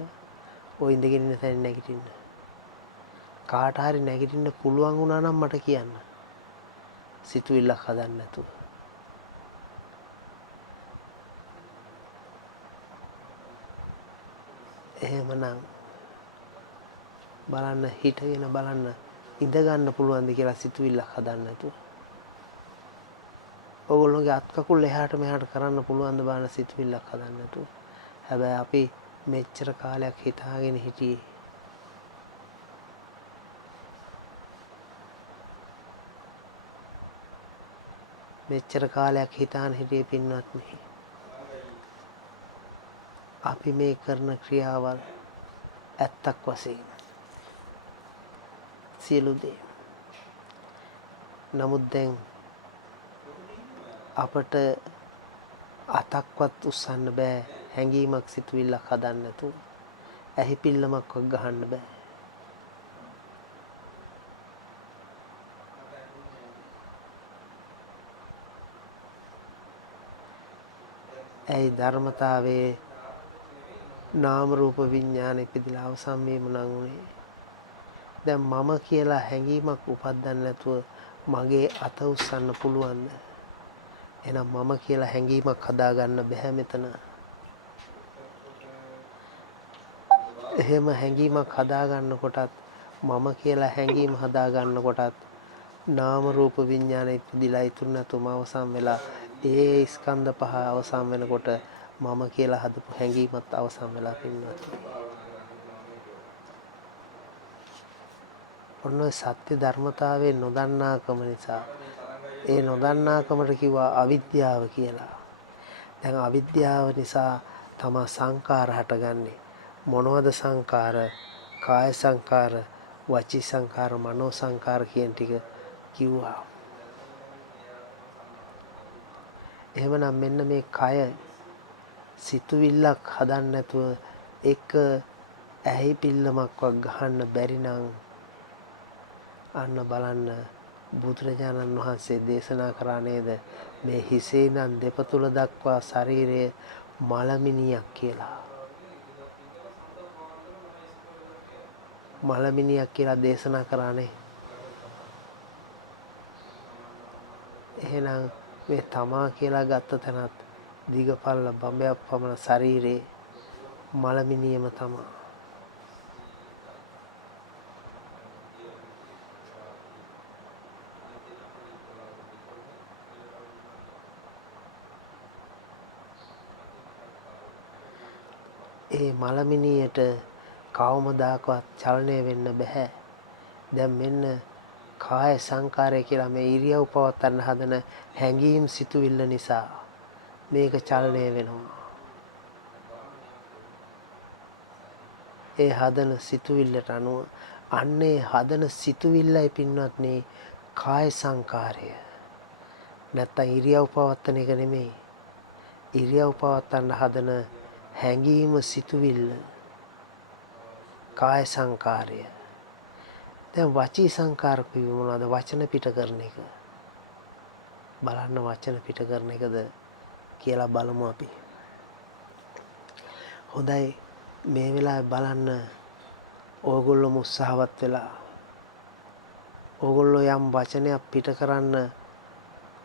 ඔය ඉඳගෙන ඉන්න තැනින් නැගිටින්න. කාට හරි නැගිටින්න පුළුවන් වුණා නම් මට කියන්න. සිතුවිල්ලක් හදන්න නැතුව. එහෙමනම් බලන්න හිටගෙන බලන්න ඉඳ ගන්න පුළුවන්ද කියලා සිතුවිල්ලක් හදන්න නැතුව. ඔයගොල්ලෝගේ අත් කකුල් එහාට මෙහාට කරන්න පුළුවන්ද බලන්න සිතුවිල්ලක් හදන්න නැතුව. හැබැයි අපි මෙච්චර කාලයක් හිතාගෙන හිටියේ පින්වත්නි. අපි මේ කරන ක්‍රියාවල් ඇත්තක් වශයෙන් සියලු දේ. නමුත් දැන් අපට අතක්වත් උස්සන්න බෑ හැඟීමක් සිතුවිල්ලක් හදන්න නැතුව. ඇහි පිල්ලමක්වත් ගහන්න බෑ. ඇයි ධර්මතාවයේ නාම රූප විඥාන ඉපදිලා අවසන් වීම නම් උනේ. දැන් මම කියලා හැඟීමක් උපදින්න නැතුව මගේ අත උස්සන්න පුළුවන්ද? එහෙනම් මම කියලා හැඟීමක් හදාගන්න බෑ මෙතන. එහෙම හැඟීමක් හදාගන්නකොටත් මම කියලා හැඟීම හදාගන්නකොටත් නාම රූප විඥාන ඉපදිලා ඉතුරු නැතුවම අවසන් වෙලා ඒ ස්කන්ධ පහ අවසන් වෙනකොට මම කියලා හදපු හැඟීමත් අවසන් වෙලා පින්නවා. ඔන්න සත්‍ය ධර්මතාවයේ නොදන්නාකම නිසා ඒ නොදන්නාකමට කිව්වා අවිද්‍යාව කියලා. දැන් අවිද්‍යාව නිසා තමයි සංකාර හටගන්නේ. මොනවද සංකාර? කාය සංකාර, වචී සංකාර, මනෝ සංකාර කියන ටික කිව්වා. එහෙමනම් මෙන්න මේ කය සිතුවිල්ලක් හදන්න නැතුව එක ඇහි පිල්ලමක්වත් ගහන්න බැරි නම් අන්න බලන්න බුදුරජාණන් වහන්සේ දේශනා කරා නේද මේ හිසේ ඉඳන් දෙපතුල දක්වා ශරීරය මලමිනියක් කියලා. මලමිනියක් කියලා දේශනා කරානේ. එහෙනම් මේ තමා කියලා ගත්ත තැනත් දිගපල්ල බඹයක් පමණ ශරීරේ මලමිනියම තමා. ඒ මලමිනියට කවමදාකවත් චලනය වෙන්න බෑ. දැන් මෙන්න කාය සංකාරය කියලා මේ ඉරියව් පවත්වන්න හදන හැඟීම් සිතුවිල්ල නිසා මේක චලනය වෙනවා. ඒ හදන සිතුවිල්ලට අනුව අන්නේ හදන සිතුවිල්ලයි පින්වත්නි කාය සංකාරය. නැත්තම් ඉරියව් පවත්වන එක නෙමෙයි. ඉරියව් පවත්වන්න හදන හැඟීම සිතුවිල්ල කාය සංකාරය. දැන් වචී සංකාර කිව්ව මොනවද? වචන පිට කරන එක. බලන්න වචන පිට කරන එකද කියලා බලමු අපි. හොඳයි මේ වෙලාවේ බලන්න ඕගොල්ලොම උත්සාහවත් වෙලා ඕගොල්ලෝ යම් වචනයක් පිට කරන්න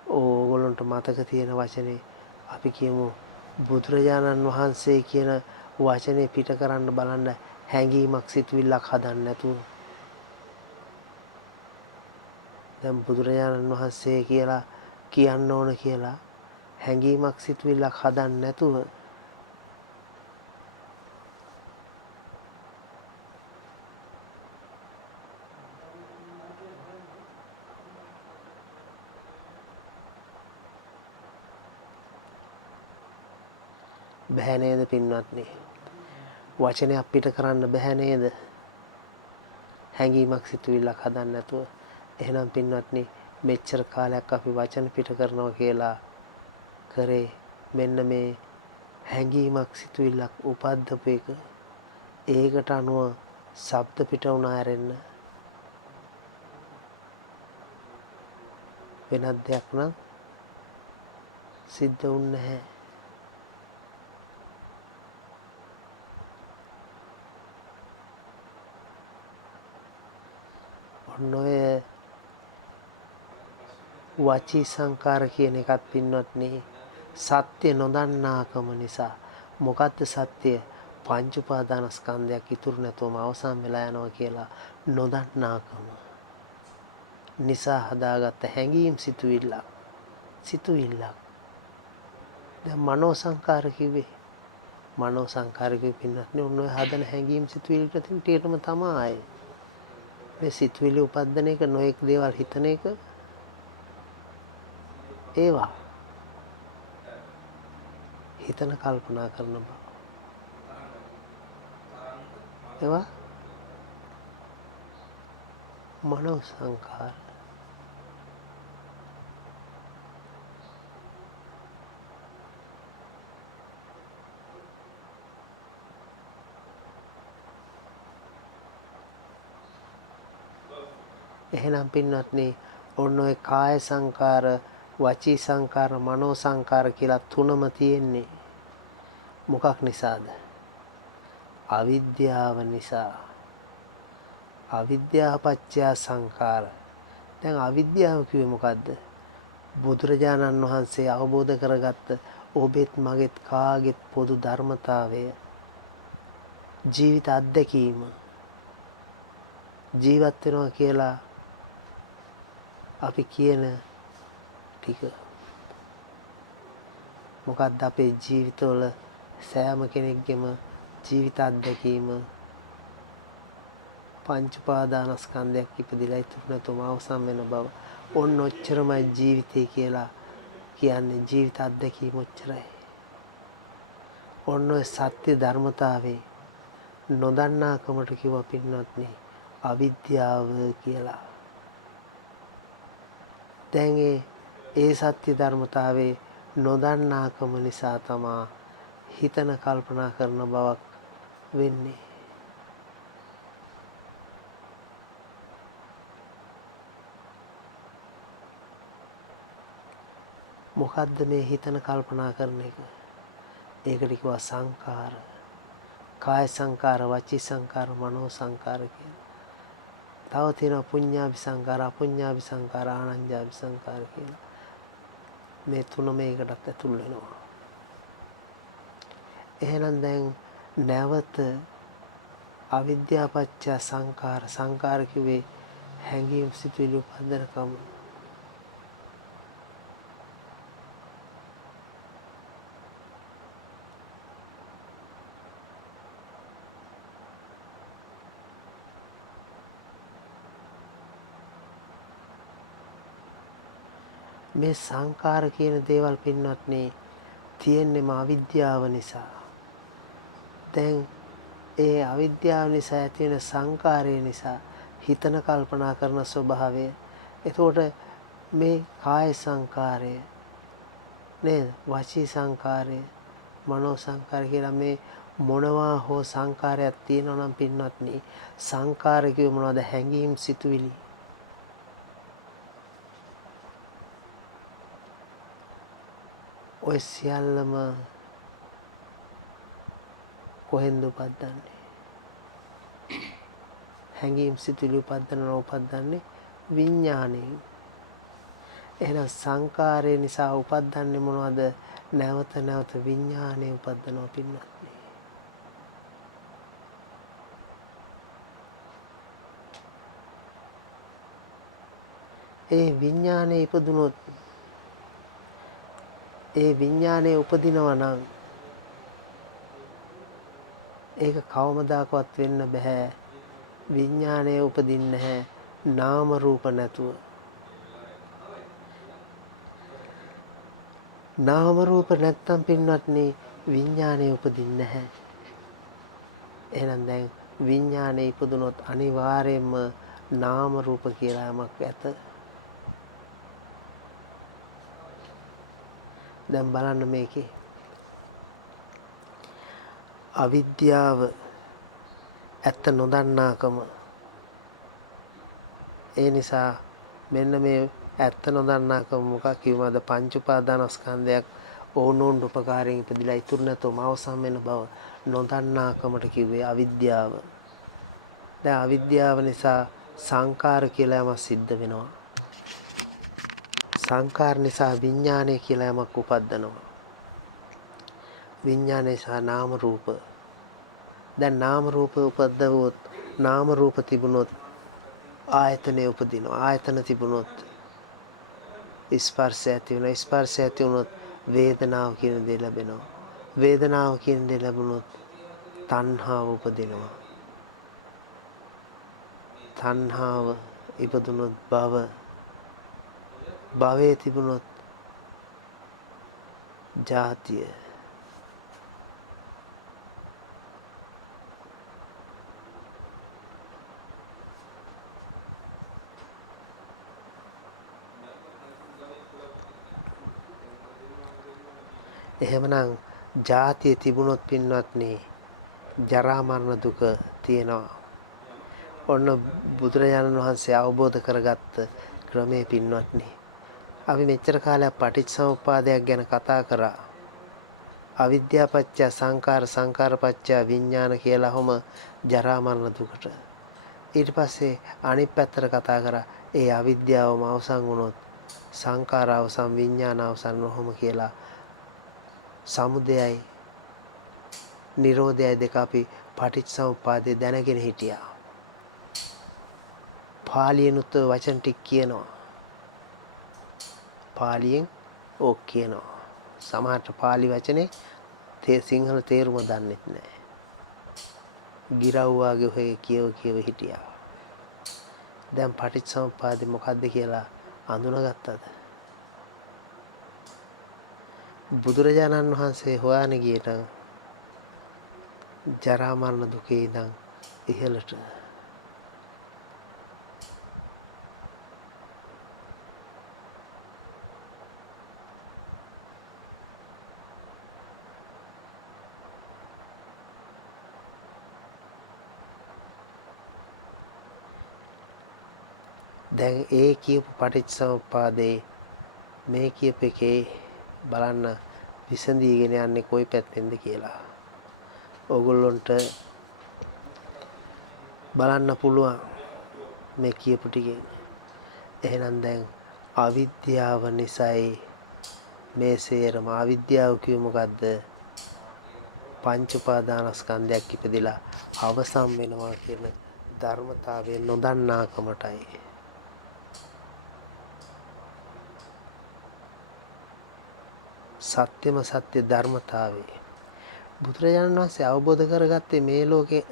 ඕගොල්ලන්ට මතක තියෙන වචනේ අපි කියමු බුදුරජාණන් වහන්සේ කියන වචනේ පිට කරන්න බලන්න හැඟීමක් සිතුවිල්ලක් හදන්න නැතුව. දැන් බුදුරජාණන් වහන්සේ කියලා කියන්න ඕන කියලා හැඟීමක් සිතුවිල්ලක් හදන්න නැතුව බැහැ නේද පින්වත්නි? වචනයක් පිට කරන්න බැහැ නේද? හැඟීමක් සිතුවිල්ලක් හදන්න නැතුව. එහෙනම් පින්වත්නි මෙච්චර කාලයක් අපි වචන පිට කරනවා කියලා කරේ මෙන්න මේ හැඟීමක් සිතුවිල්ලක් උපද්දපු එක. ඒකට අනුව ශබ්ද පිට වුණා ඇරෙන්න. වෙනත් දෙයක් නම් සිද්ධ වුන්නේ නැහැ. ඔන්න ඔය වචී සංකාර කියන එකත් පින්වත්නි සත්‍ය නොදන්නාකම නිසා. මොකද්ද සත්‍ය? පංච උපාදානස්කන්ධයක් ඉතුරු නැතුවම අවසන් වෙලා යනවා කියලා නොදන්නාකම නිසා හදාගත්ත හැඟීම් සිතුවිල්ලක්. දැන් මනෝ සංකාර කිව්වේ මනෝ සංකාර කිව්වේ පින්වත්නි ඔන්න ඔය හදන හැඟීම් සිතුවිලි ටිකටම තමයි. මේ සිතුවිලි උපදින එක නොඑක් දේවල් හිතන එක ඒවා හිතන කල්පනා කරන බව. ඒවා මනෝ සංකාර. එහෙනම් පින්වත්නි ඔන්න ඔය කාය සංකාර, වචී සංකාර, මනෝ සංකාර කියලා තුනම තියෙන්නේ මොකක් නිසාද? අවිද්‍යාව නිසා. අවිද්‍යාව පත්‍ය සංකාර. දැන් අවිද්‍යාව කිව්වේ මොකද්ද? බුදුරජාණන් වහන්සේ අවබෝධ කරගත්ත ඔබෙත් මගෙත් කාගෙත් පොදු ධර්මතාවය, ජීවිත අත්දැකීම. ජීවත් වෙනවා කියලා අපි කියන ටික මොකක්ද? අපේ ජීවිතවල සෑම කෙනෙක්ගේම ජීවිත අත්දැකීම පංච උපාදානස්කන්ධයක් ඉපදිලා ඉතුරු නැතුවම අවසන් වෙන බව. ඔන්න ඔච්චරමයි ජීවිතය කියලා කියන්නේ. ජීවිත අත්දැකීම ඔච්චරයි. ඔන්න ඔය සත්‍ය ධර්මතාවේ නොදන්නාකමට කිව්වා පින්වත්නි අවිද්‍යාව කියලා. දැන් ඒ සත්‍ය ධර්මතාවේ නොදන්නාකම නිසා තමා හිතන කල්පනා කරන බවක් වෙන්නේ. මොකද්ද මේ හිතන කල්පනා කරන එක? ඒකට කිව්වා සංකාර. කාය සංකාර, වචී සංකාර, මනෝ සංකාර කියලා. තව තියෙනවා පුඤ්ඤාභි සංකාර, අපුඤ්ඤාභි සංකාර, ආනඤ්ඤාභි සංකාර කියලා. මේ තුන මේකටත් ඇතුල් වෙනවා. එහෙනම් දැන් නැවත අවිද්‍යාව පත්‍ය සංකාර. සංකාර කිව්වේ හැඟීම්, සිතුවිලි උපදිනකම. මේ සංකාර කියන දේවල් පින්වත්නි තියෙන්නේම අවිද්‍යාව නිසා. දැන් ඒ අවිද්‍යාව නිසා ඇති වෙන සංකාරය නිසා හිතන කල්පනා කරන ස්වභාවය. එතකොට මේ කාය සංකාරය නේද? වචී සංකාරය, මනෝ සංකාරය කියලා මේ මොනවා හෝ සංකාරයක් තියෙනවා නම් පින්වත්නි සංකාර කිව්වේ මොනවද? හැඟීම්, සිතුවිලි. ඔය සියල්ලම කොහෙන්ද උපද්දන්නේ? හැඟීම්, සිතුවිලි උපද්දන්නේ විඥාණයෙන්. එහෙනම් සංකාරය නිසා උපද්දන්නේ මොනවද? නැවත නැවත විඥාණය උපද්දනවා පින්වත්නි. ඒ විඥාණය ඉපදුනොත් ඒ විඥානය උපදිනවා නම් ඒක කවමදාකවත් වෙන්න බෑ. විඥානය උපදින්නේ නැහැ නාම රූප නැතුව. නාම රූප නැත්තම් පින්වත්නි විඥානය උපදින්නේ නැහැ. එහෙනම් දැන් විඥානය ඉපදුනොත් අනිවාර්යයෙන්ම නාම රූප කියලා යමක් ඇත. දැන් බලන්න මේකේ අවිද්‍යාව ඇත්ත නොදන්නාකම. ඒ නිසා මෙන්න මේ ඇත්ත නොදන්නාකම මොකක් කිව්වද? පංච උපාදානස්කන්ධයක් ඕනෝන් උපකාරයෙන් ඉපදිලා ඉතුරු නැතුවම අවසන් වෙන බව නොදන්නාකමට කිව්වේ අවිද්‍යාව. දැන් අවිද්‍යාව නිසා සංකාර කියලා යමක් සිද්ධ වෙනවා. සංකාර නිසා විඥානය කියලා යමක් උපද්දනවා. විඥානය සහ නාම රූප. දැන් නාම රූප උපද්දවොත් නාම රූප තිබුණොත් ආයතනෙ උපදිනවා. ආයතන තිබුණොත් ස්පර්ශය ඇති වෙනවා. ස්පර්ශය ඇති වුණොත් වේදනාව කියන දේ ලැබෙනවා. වේදනාව කියන දේ ලැබුණොත් තණ්හාව උපදිනවා. තණ්හාව ඉපදුනොත් භව. භවයේ තිබුණොත් ජාතිය. එහෙමනම් ජාතිය තිබුණොත් පින්වත්නි ජරා මරණ දුක තියෙනවා. ඔන්න බුදුරජාණන් වහන්සේ අවබෝධ කරගත්ත ක්‍රමේ පින්වත්නි. අපි මෙච්චර කාලයක් පටිච්චසමුප්පාදයක් ගැන කතා කරා. අවිද්‍යාව පත්‍ය සංකාර සංකාර පත්‍ය විඥාන කියලා හොම ජරා මරණ දුකට. ඊට පස්සේ අනිත් පැත්තට කතා කරා. ඒ අවිද්‍යාවම අවසන් වුණොත් සංකාර අවසන් විඥාන අවසන් නොහොම කියලා සමුදයයි නිරෝධයයි දෙක අපි පටිච්චසමුප්පාදේ දැනගෙන හිටියා. පාලියෙනුත් වචන ටික කියනවා. පාලියෙන් ඕක කියනවා. සමහරට පාලි වචනේ සිංහල තේරුම දන්නෙත් නැහැ. ගිරව්වාගේ ඔය කියව හිටියා. දැන් පටිච්චසමුප්පාදේ මොකද්ද කියලා අඳුනගත්තද? බුදුරජාණන් වහන්සේ හොයාන ගියට ජරා මරණ දුකේ ඉඳන් ඉහළට දැන් ඒ කියපු පටිච්චසමුප්පාදේ මේ කියපු එකේ බලන්න විසඳීගෙන යන්නේ කොයි පැත්තෙන්ද කියලා. ඕගොල්ලොන්ට බලන්න පුළුවන් මේ කියපු ටිකෙන්. එහෙනම් දැන් අවිද්‍යාව නිසායි මේ සේරම. අවිද්‍යාව කිව්ව මොකද්ද? පංච උපාදානස්කන්ධයක් ඉපදිලා අවසන් වෙනවා කියන ධර්මතාවය නොදන්නාකමටයි. සත්‍යම සත්‍ය ධර්මතාවය. බුදුරජාණන් වහන්සේ අවබෝධ කරගත්තේ මේ ලෝකේ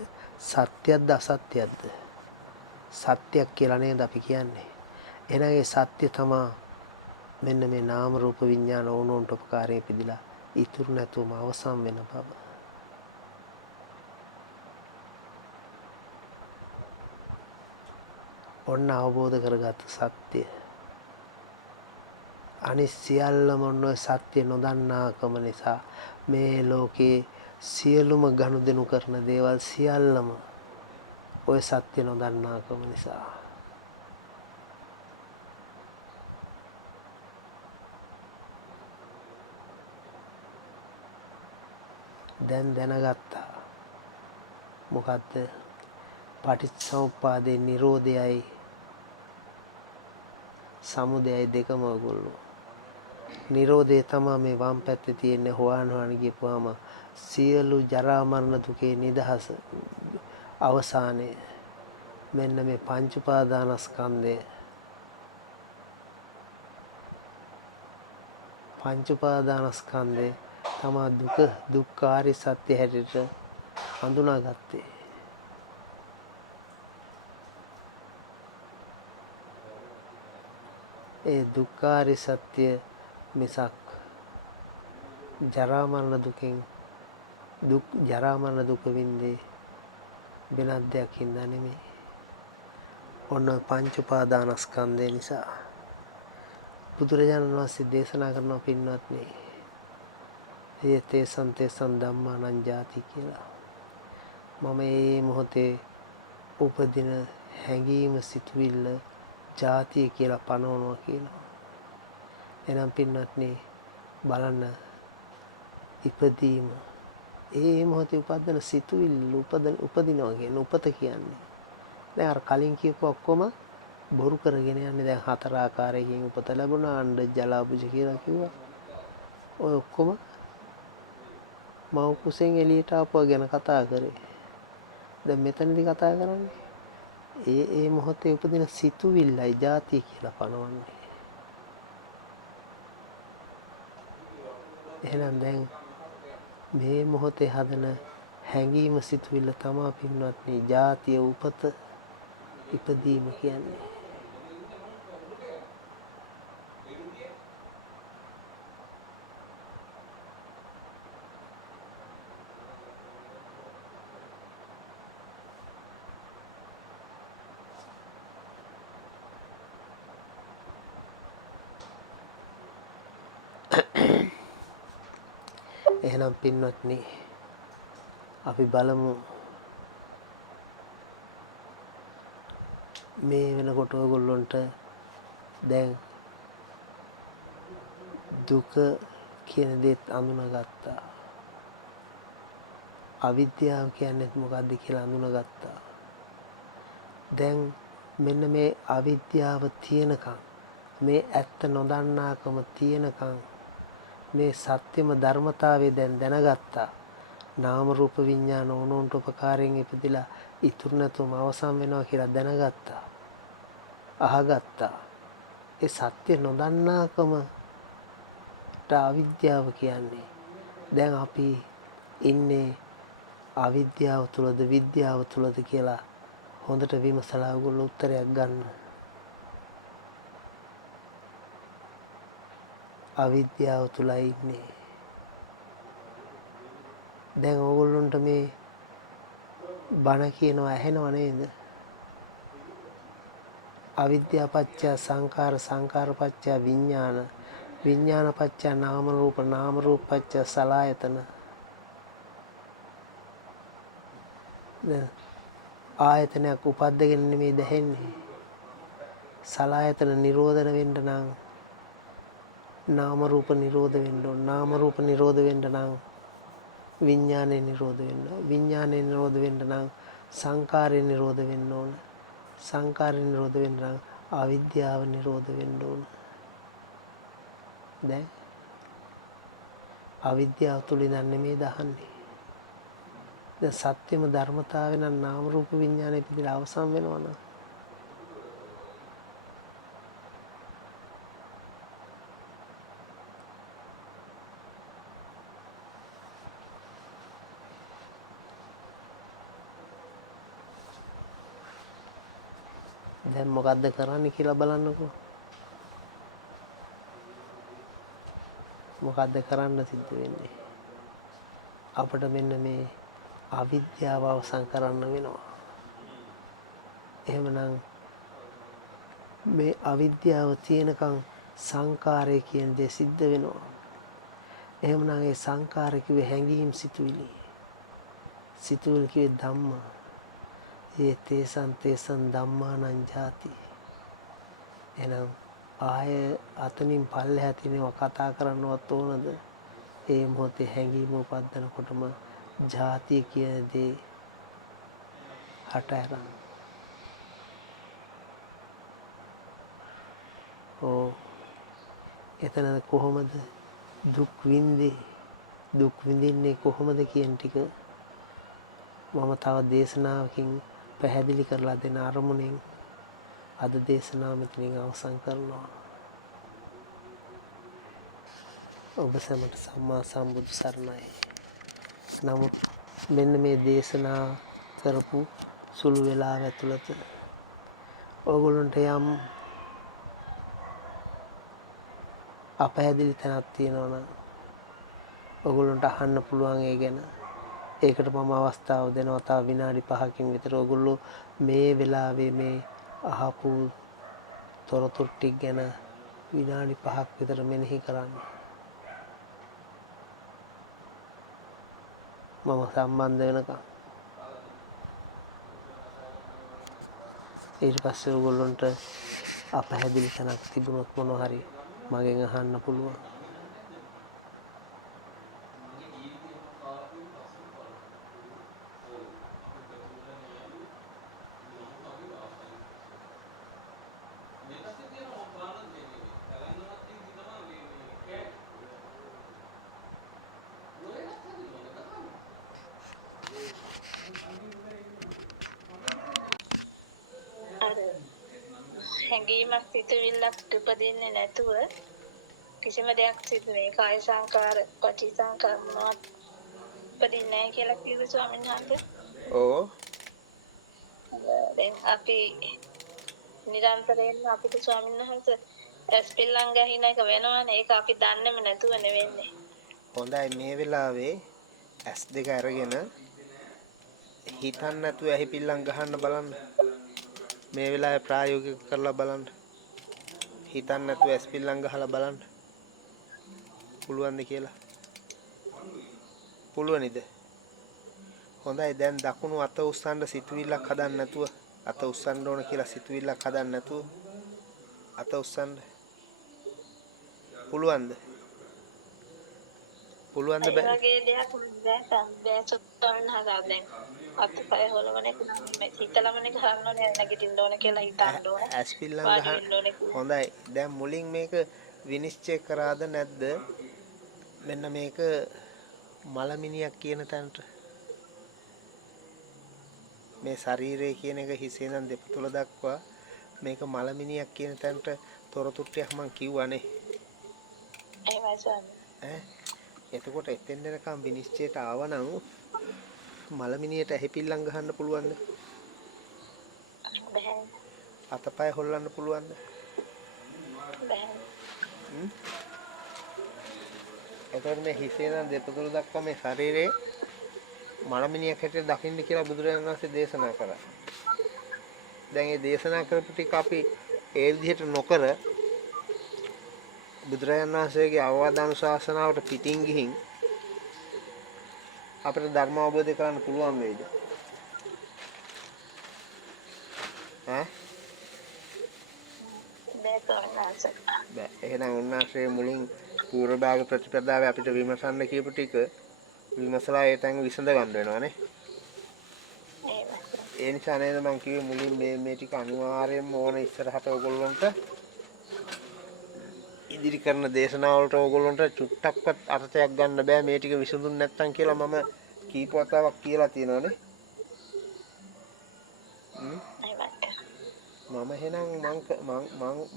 සත්‍යයක්ද අසත්‍යයක්ද? සත්‍යයක් කියලා නේද අපි කියන්නේ. එහෙනම් ඒ සත්‍ය තමයි මෙන්න මේ නාම රූප විඥාන ඕනෝන්ට උපකාරයේ පිළිලා ඉතුරු නැතුවම අවසන් වෙන බව. ඔන්න අවබෝධ කරගත්ත සත්‍ය. අනිත් සියල්ලම ඔන්න සත්‍ය නොදන්නාකම නිසා මේ ලෝකේ සියලුම ගනුදෙනු කරන දේවල් සියල්ලම ඔය සත්‍ය නොදන්නාකම නිසා. දැන් දැනගත්තා. මොකද්ද? පටිච්චසමුප්පාදේ නිරෝධයයි සමුදයයි දෙකම ඔයගොල්ලෝ. නිරෝධය තමයි මේ වම් පැත්තේ තියෙන හොයන ගියපුවාම සියලු ජරා මරණ දුකේ නිදහස අවසානයේ මෙන්න මේ පංච උපාදානස්කන්ධය. පංච උපාදානස්කන්ධය තමයි දුක්ඛාරි සත්‍ය හැටියට හඳුනාගත්තේ. ඒ දුක්ඛාරි සත්‍ය මිසක් ජරා මරණ දුක වින්දේ වෙනත් දෙයක් හින්දා නෙමෙයි. ඔන්න පංච උපාදානස්කන්ධය නිසා බුදුරජාණන් වහන්සේ දේශනා කරන පින්වත්නි, තේසං ධම්මානං ජාති කියලා. මම මේ මොහොතේ උපදින හැඟීම සිතුවිල්ල ජාතිය කියලා පනවනවා කියනවා. එනම් පින්වත්නි බලන්න, ඉපදීම ඒ මොහොතේ උපදින සිතුවිල්ල උපදිනවා කියන්නේ උපත කියන්නේ. දැන් අර කලින් කියපු ඔක්කොම බොරු කරගෙන යන්නේ. දැන් හතර ආකාරයකින් උපත ලැබුණා, අණ්ඩ ජලාබුජ කියලා කිව්වා. ඔය ඔක්කොම මව් කුසෙන් එළියට ආපුවා ගැන කතා කරේ. දැන් මෙතනදී කතා කරන්නේ ඒ මොහොතේ උපදින සිතුවිල්ලයි ජාතිය කියලා පනවන්නේ. එහෙනම් දැන් මේ මොහොතේ හදන හැඟීම සිතුවිල්ල තමයි පින්වත්නි ජාතිය උපත ඉපදීම කියන්නේ. එහෙනම් පින්වත්නි අපි බලමු මේ වෙනකොට ඔයගොල්ලන්ට දැන් දුක කියන දේත් අඳුනගත්තා. අවිද්‍යාව කියන්නේ මොකක්ද කියලා අඳුනගත්තා. දැන් මෙන්න මේ අවිද්‍යාව තියෙනකම් මේ ඇත්ත නොදන්නාකම තියෙනකම් මේ සත්‍යම ධර්මතාවය දැන් දැනගත්තා. නාම රූප විඥාන ඕනෝන්ට උපකාරයෙන් ඉපදිලා ඉතුරු නැතුවම අවසන් වෙනවා කියලා දැනගත්තා. අහගත්තා. ඒ සත්‍ය නොදන්නාකමට අවිද්‍යාව කියන්නේ. දැන් අපි ඉන්නේ අවිද්‍යාව තුලද විද්‍යාව තුලද කියලා හොඳට විමසලා ඔයගොල්ලෝ උත්තරයක් ගන්න. අවිද්‍යාව තුලයි ඉන්නේ. දැන් ඕගොල්ලන්ට මේ බණ කියනවා ඇහෙනව නේද? අවිද්‍යාව පත්‍ය සංඛාර සංඛාර පත්‍ය විඥාන විඥාන පත්‍ය නාම රූප නාම රූප පත්‍ය සලආයතන. දැන් ආයතනයක් උපද්දගෙන නෙමෙයි දැහෙන්නේ. සලආයතන නිරෝධන වෙන්න නම් නාම රූප නිරෝධ වෙන්න ඕන. නාම රූප නිරෝධ වෙන්න නම් විඥානේ නිරෝධ වෙන්න ඕන. විඥානේ නිරෝධ වෙන්න නම් සංකාරේ නිරෝධ වෙන්න ඕන. සංකාරේ නිරෝධ වෙන්න නම් අවිද්‍යාව නිරෝධ වෙන්න ඕන. දැන් අවිද්‍යාව තුල ඉඳන් නෙමෙයි දහන්නේ. දැන් සත්‍යම ධර්මතාවය නම් නාම රූප විඥානේ පිළිලා අවසන් වෙනවා නම් දැන් මොකද්ද කරන්න කියලා බලන්නකෝ. මොකද්ද කරන්න සිද්ධ වෙන්නේ? අපිට මෙන්න මේ අවිද්‍යාව අවසන් කරන්න වෙනවා. එහෙමනම් මේ අවිද්‍යාව තියෙනකන් සංකාරය කියන දේ සිද්ධ වෙනවා. එහෙමනම් ඒ සංකාර කිව්වේ හැඟීම් සිතුවිලි. සිතුවිලි කිව්වේ ධම්ම. ඒ තේසන් ධම්මානං ජාති. එහෙනම් ආය අතනින් පල්ලෙහා තිනේවා කතා කරන්නවත් ඕනද? ඒ මොහොතේ හැඟීම උපදිනකොටම ජාතිය කියන දේ හට අරන්. එතන කොහොමද දුක් විඳේ? දුක් විඳින්නේ කොහොමද කියන ටික මම තව දේශනාවකින් පැහැදිලි කරලා දෙන අරමුණෙන් අද දේශනාව මෙතනින් අවසන් කරනවා. ඔබ සැමට සම්මා සම්බුදු සරණයි. නමුත් මෙන්න මේ දේශනා කරපු සුළු වෙලාව ඇතුළත ඔයගොල්ලන්ට යම් අපහැදිලි තැනක් තියෙනවා නම් ඔයගොල්ලන්ට අහන්න පුළුවන් ඒ ගැන. ඒකට මම අවස්ථාව දෙනවා තව විනාඩි 5කින් විතර. ඔයගොල්ලෝ මේ වෙලාවේ මේ අහපු තොරතුරු ටික ගැන විනාඩි 5ක් විතර මෙනෙහි කරන්න. මම සම්බන්ධ වෙනකම්. ඊට පස්සේ ඔයගොල්ලන්ට අපහැදිලි තැනක් තිබුණොත් මොනවා හරි මගෙන් අහන්න පුළුවන්. හැඟීමක් සිතුවිල්ලක් උපදින්නේ නැතුව කිසිම දෙයක් සිදු වෙන්නේ කාය සංකාර වචී සංකාර මොනවත් උපදින්නේ නැහැ කියලා කිව්ව ස්වාමීන් වහන්සේ. ඕ දැන් අපි නිරන්තරයෙන්ම අපිට ස්වාමීන් වහන්සේ ස්පිල්ලම් ගහින එක වෙනවනේ. ඒක අපි දන්නේම නැතුව නෙවෙන්නේ. හොඳයි මේ වෙලාවේ S2 අරගෙන හිතන්න නැතුව ඇහි පිල්ලම් ගහන්න බලන්න. මේ වෙලාවේ ප්‍රායෝගික කරලා බලන්න. හිතන්න නැතුව S පිල්ලම් ගහලා බලන්න. පුළුවන්ද කියලා? පුළුවනිද? හොඳයි දැන් දකුණු අත උස්සන්න සිතුවිල්ලක් හදන්න නැතුව අත උස්සන්න ඕන කියලා සිතුවිල්ලක් හදන්න නැතුව අත උස්සන්න පුළුවන්ද? පුළුවන්ද ඒ බෑ? වගේ දෙයක් බෑ ස්වාමීන් වහන්සේ දැන් අත්පය හොලවන එක නම් මේ හිතලම නේ කරන්න ඕනේ නැගිටින්න ඕන කියලා හිතන්න ඕන. ඇස් පිල්ලම් වාඩි ගහන්න. වෙන්න ඕනේ කියලා. හොඳයි. දැන් මුලින් මේක විනිශ්චය කරාද නැද්ද? මෙන්න මේක මලමිනියක් කියන තැනට මේ ශරීරය කියන එක හිසේ ඉඳන් දෙපතුල දක්වා මේක මලමිනියක් කියන තැනට තොරතුට්ටියක් මං කිව්වනේ. එහෙමයි ස්වාමීන්. ඈ එතකොට එතෙන් දෙනකම් විනිශ්චයට ආවනම් මලමිනියට ඇහිපිල්ලම් ගහන්න පුළුවන්ද? බෑ. අතපය හොල්ලන්න පුළුවන්ද? බෑ. එතකොට මේ හිසේ ඉඳන් දෙපතුල දක්වා මේ ශරීරයේ මලමිනියක් හැටියට දකින්න කියලා බුදුරජාණන් වහන්සේ දේශනා කරා. දැන් මේ දේශනා කරපු ටික අපි ඒ විදිහට නොකර බුදුරජාණන් වහන්සේගේ අවවාදානුශාසනාවට පිටින් ගිහින් අපිට ධර්ම අවබෝධ කරගන්න පුළුවන් වේද? ඈ? බෑ ස්වාමීන් වහන්සේ. බෑ. එහෙනම් උන්වහන්සේ මුලින් පූර්ව භාග ප්‍රතිපදාවේ අපිට විමසන්න කියපු ටික විමසලා ඒ තැන් විසඳ ගන්න වෙනවානේ. එහෙමයි. ඒ නිසා නේද මම කිව්වේ මුලින් මේ ටික අනිවාර්යයෙන්ම ඕන ඉස්සරහට ඕගොල්ලන්ට ඉදිරි කරන දේශනාවලට ඕගොල්ලන්ට චුට්ටක්වත් අර්ථයක් ගන්න බෑ මේ ටික විසඳුන් නැත්තම් කියලා මම කීප වතාවක් කියලා තියෙනවානේ. මම එහෙනම්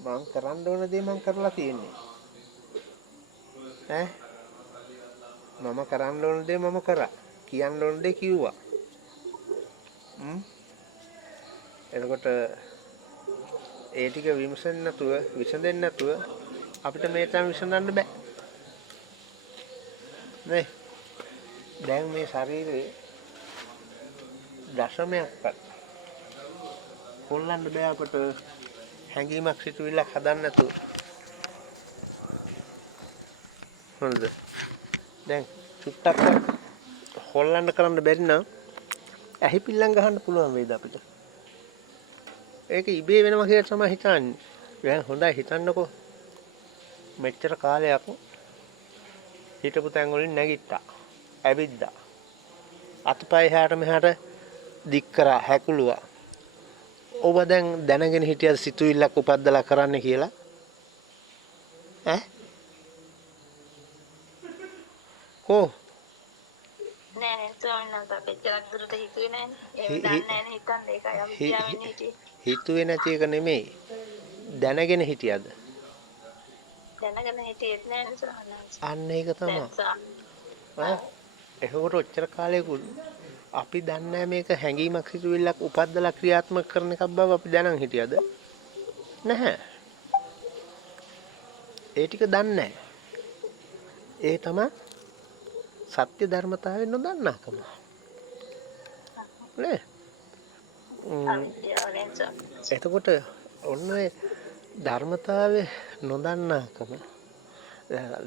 මං කරන්න ඕන දේ මං කරලා තියෙන්නේ. ඈ මම කරන්න ඕන දේ මම කරා. කියන්න ඕන දේ කිව්වා. එතකොට ඒ ටික විසඳෙන්නේ නැතුව අපිට මේ තරම් විසඳන්න බෑ. නේ? දැන් මේ ශරීරයේ දශමයක්වත් හොල්ලන්න බෑ අපට හැඟීමක් සිතුවිල්ලක් හදන්න නැතුව. හොඳද? දැන් චුට්ටක් හොල්ලන්න කරන්න බැරි නම් ඇහි පිල්ලම් ගහන්න පුළුවන් වේද අපිට? ඒක ඉබේ වෙනවා කියලා තමයි හිතන්නේ. දැන් හොඳයි හිතන්නකෝ. මෙච්චර කාලයක් හිටපු තැන් වලින් නැගිට්ටා. ඇවිද්දා. අතපය එහාට මෙහාට දික් කරා හැකුළුවා. ඔබ දැන් දැනගෙන හිටියද සිතුවිල්ලක් උපද්දලා කරන්න කියලා? ඈ? කො? නෑ ස්වාමීන් වහන්සේ අපි එච්චරක් දුරට හිතුවේ නෑනේ. එහෙම දන්නේ නෑනේ හිතන්නේ ඒකයි අවිද්‍යාවෙන් හිටියේ. හිතුවේ නැති එක නෙමෙයි. දැනගෙන හිටියද? දැනගෙන හිටියෙත් නෑනේ ස්වාමීන් වහන්සේ. අන්න ඒක තමයි. එහකොට ඔච්චර කාලයක අපි දන්නේ මේක හැඟීමක් සිතුවිල්ලක් උපද්දලා ක්‍රියාත්මක කරන එකක් බව අපි දැනන් හිටියද? නැහැ. ඒ ටික දන්නේ නැහැ. ඒ තමයි සත්‍ය ධර්මතාවය නොදන්නාකම. නේ? එතකොට ඔන්න ධර්මතාවය නොදන්නාකම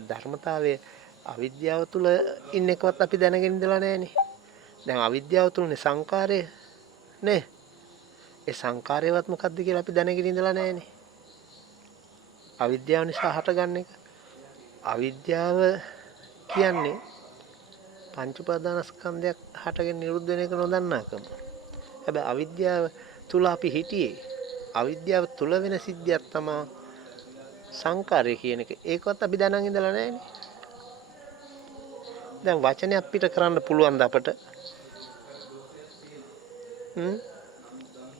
ධර්මතාවයේ අවිද්‍යාව තුළ ඉන්න එකවත් අපි දැනගෙන ඉඳලා නැහනේ. දැන් අවිද්‍යාව තුළනේ සංකාරය නේ. ඒ සංකාරයවත් මොකද්ද කියලා අපි දැනගෙන ඉඳලා නැහනේ. අවිද්‍යාව නිසා හටගන්න එක. අවිද්‍යාව කියන්නේ පංච උපාදානස්කන්ධයක් හටගෙන නිරුද්ධ වෙන එක නොදන්නාකම. හැබැයි අවිද්‍යාව තුල අපි හිටියේ. අවිද්‍යාව තුල වෙන සිද්ධියක් තමයි සංකාරය කියන එක. ඒකවත් අපි දැනන් ඉඳලා නැහනේ. දැන් වචනයක් පිට කරන්න පුළුවන් ද අපට?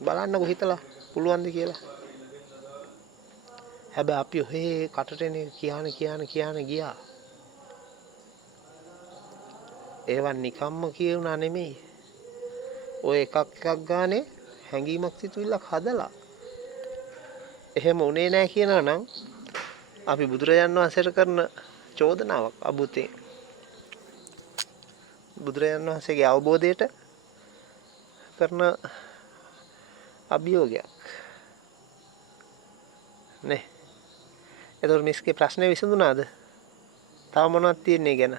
බලන්නකො හිතලා පුළුවන්ද කියලා. හැබැයි අපි ඔහේ කටටෙන කියන ගියා. ඒවන් නිකම්ම කියුණා නෙමෙයි. ඔය එකක් ගානේ හැංගීමක් සිතුවිල්ලක් හදලා. එහෙම උනේ නැහැ කියනවා නම් අපි බුදුරජාන් වහන්සේට කරන චෝදනාවක් අබුතේ. බුදුරජාන් වහන්සේගේ අවබෝධයට කරන අභියෝගයක් නේ. එතකොට මිස්ගේ ප්‍රශ්නේ විසඳුණාද? තව මොනවද තියෙන්නේ ගැන?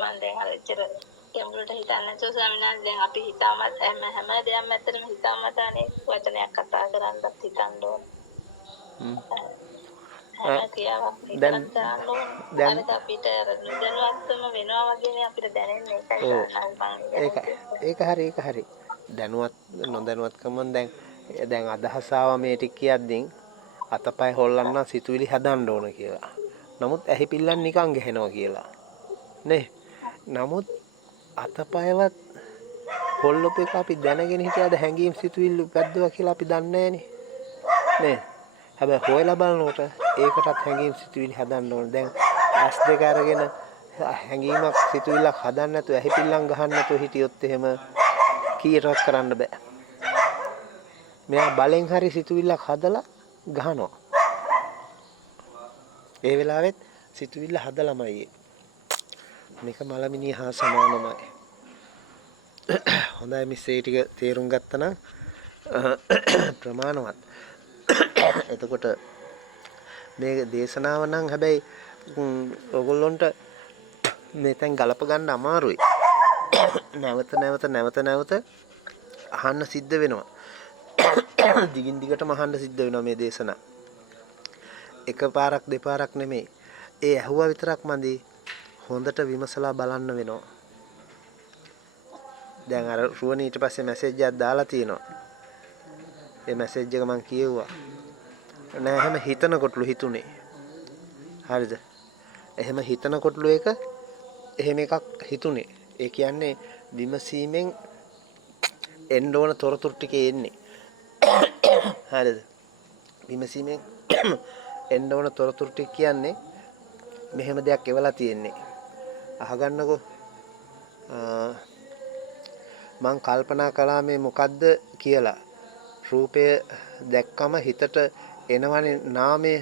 මම දැන් හරි එච්චර ගැඹුරට හිතන්නේ නැතුව ස්වාමීන් වහන්සේ දැන් අපි හිතාමත් හැම දෙයක්ම ඇත්තටම හිතාමතානේ වචනයක් කතා කරන්නත් හිතන්න ඕන. හැම ක්‍රියාවක්ම දැන් හිතලා කරන්න ඕන. දැන් අර අපිට නුදැනුවත්වම වෙනවා වගේනේ අපිට දැනෙන්නේ ඒකයි ඒක හරි දැනුවත් නොදැනුවත්කම දැන් අදහස ආවා මේ ටික කියද්දී අතපය හොල්ලන්න සිතුවිලි හදන්න ඕන කියලා. නමුත් ඇහි පිල්ලන් නිකන් ගහනවා කියලා. නේ? නමුත් අතපයවත් හොල්ලපු එක අපි දැනගෙන හිටියද හැංගීම් සිතුවිලි පැද්දුවා කියලා අපි දන්නේ නැහනේ. නේ? හැබැයි හොයලා බලනකොට ඒකටත් හැංගීම් සිතුවිලි හදන්න ඕන. දැන් ඇස් දෙක අරගෙන හැංගීමක් සිතුවිල්ලක් හදන්න නැතුව ඇහි පිල්ලම් ගහන්න නැතුව හිටියොත් එහෙම කීයටවත් කරන්න බෑ. මෙයා බලෙන් හරි සිතුවිල්ලක් හදලා ගහනවා. ඒ වෙලාවෙත් සිතුවිල්ල හදලාමයි. මේක මලමිනිය හා සමානමයි. හොඳයි මිස් ඒ ටික තේරුම් ගත්තා නම් ප්‍රමාණවත්. එතකොට මේ දේශනාව නම් හැබැයි ඔයගොල්ලොන්ට මෙතෙන් ගලප ගන්න අමාරුයි. නැවත අහන්න සිද්ධ වෙනවා. දිගින් දිගටම අහන්න සිද්ධ වෙනවා මේ දේශනා. එකපාරක් දෙපාරක් නෙමෙයි. ඒ ඇහුවා විතරක් මදි. හොඳට විමසලා බලන්න වෙනවා. දැන් අර රුවණී ඊට පස්සේ මැසේජ් එකක් දාලා තියෙනවා. ඒ මැසේජ් එක මම කියෙව්වා. නෑ එහෙම හිතනකොටලු හිතුනේ. හරිද? එහෙම හිතනකොටලු එක එහෙම එකක් හිතුනේ. ඒ කියන්නේ විමසීමෙන් එන්න ඕන තොරතුරු ටිකේ එන්නේ. හරිද? විමසීමෙන් එන්න ඕන තොරතුරු ටික කියන්නේ මෙහෙම දෙයක් එවලා තියෙන්නේ. අහගන්නකෝ. මං කල්පනා කළා මේ මොකද්ද කියලා. රූපය දැක්කම හිතට එනවනේ නාමය.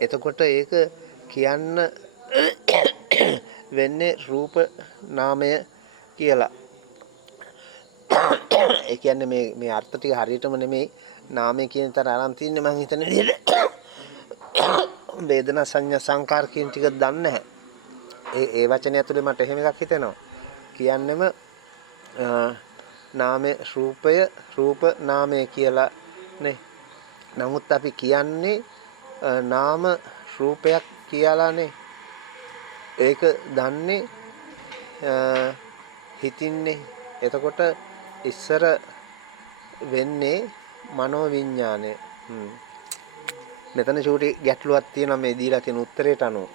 එතකොට ඒක කියන්න වෙන්නේ රූප නාමය කියලා. ඒ කියන්නේ මේ අර්ථ ටික හරියටම නෙමෙයි නාමය කියන තර අරන් තින්නේ මං හිතන විදිහට. වේදනා සංඥා සංකාර කියන ටික දන්නේ නැහැ. ඒ වචනේ ඇතුලේ මට එහෙම එකක් හිතෙනවා. කියන්නෙම නාමය රූපය රූප නාමය කියලා නේ. නමුත් අපි කියන්නේ නාම රූපයක් කියලානේ. ඒක දන්නේ හිතින්නේ. එතකොට ඉස්සර වෙන්නේ මනෝ විඥානය. මෙතන චූටි ගැටලුවක් තියෙනවා මේ දීලා තියෙන උත්තරේට අනුව.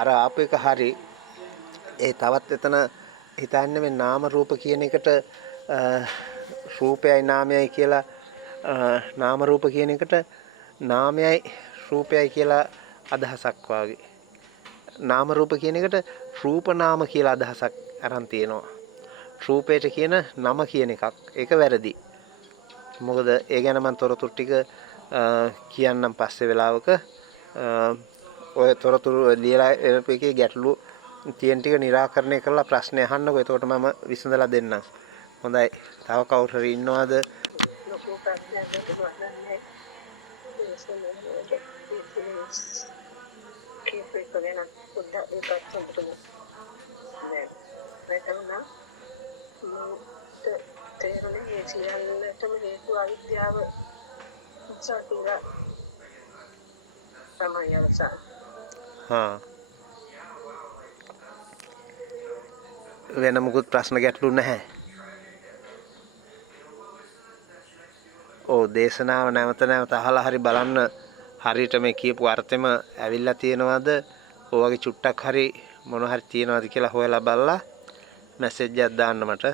අර ආපු එක හරි. ඒ තවත් එතන හිතන්නේ මේ නාම රූප කියන එකට රූපයයි නාමයයි කියලා නාම රූප කියන එකට නාමයයි රූපයයි කියලා අදහසක් වාගේ. නාම රූප කියන එකට රූප නාම කියලා අදහසක් අරන් තියෙනවා. රූපයට කියන නම කියන එකක්. ඒක වැරදි. මොකද ඒ ගැන මම තොරතුරු ටික කියන්නම් පස්සේ වෙලාවක. ඔය තොරතුරු ලියලා එකේ ගැටලු තියෙන ටික निराකරණය කරලා ප්‍රශ්න අහන්නකෝ. එතකොට මම විසඳලා දෙන්නම්. හොඳයි. තව කවුරු හරි ඉන්නවද? ලොකු ප්‍රශ්නයක් නැහැ. කීපෙක වෙන පොඩ්ඩක් ඒ පැත්තට තුමු. නැත්නම් තේරුනේ මේ සියල්ලටම හේතු අවිද්‍යාව නිසා කියලා තමයි අවසන්. වෙන මොකුත් ප්‍රශ්න ගැටලු නැහැ. දේශනාව නැවත අහලා හරි බලන්න හරියට මේ කියපු අර්ථෙම ඇවිල්ලා තියෙනවද? ඔය වගේ චුට්ටක් හරි මොන හරි තියෙනවද කියලා හොයලා බලලා මැසේජ් එකක් දාන්න මට.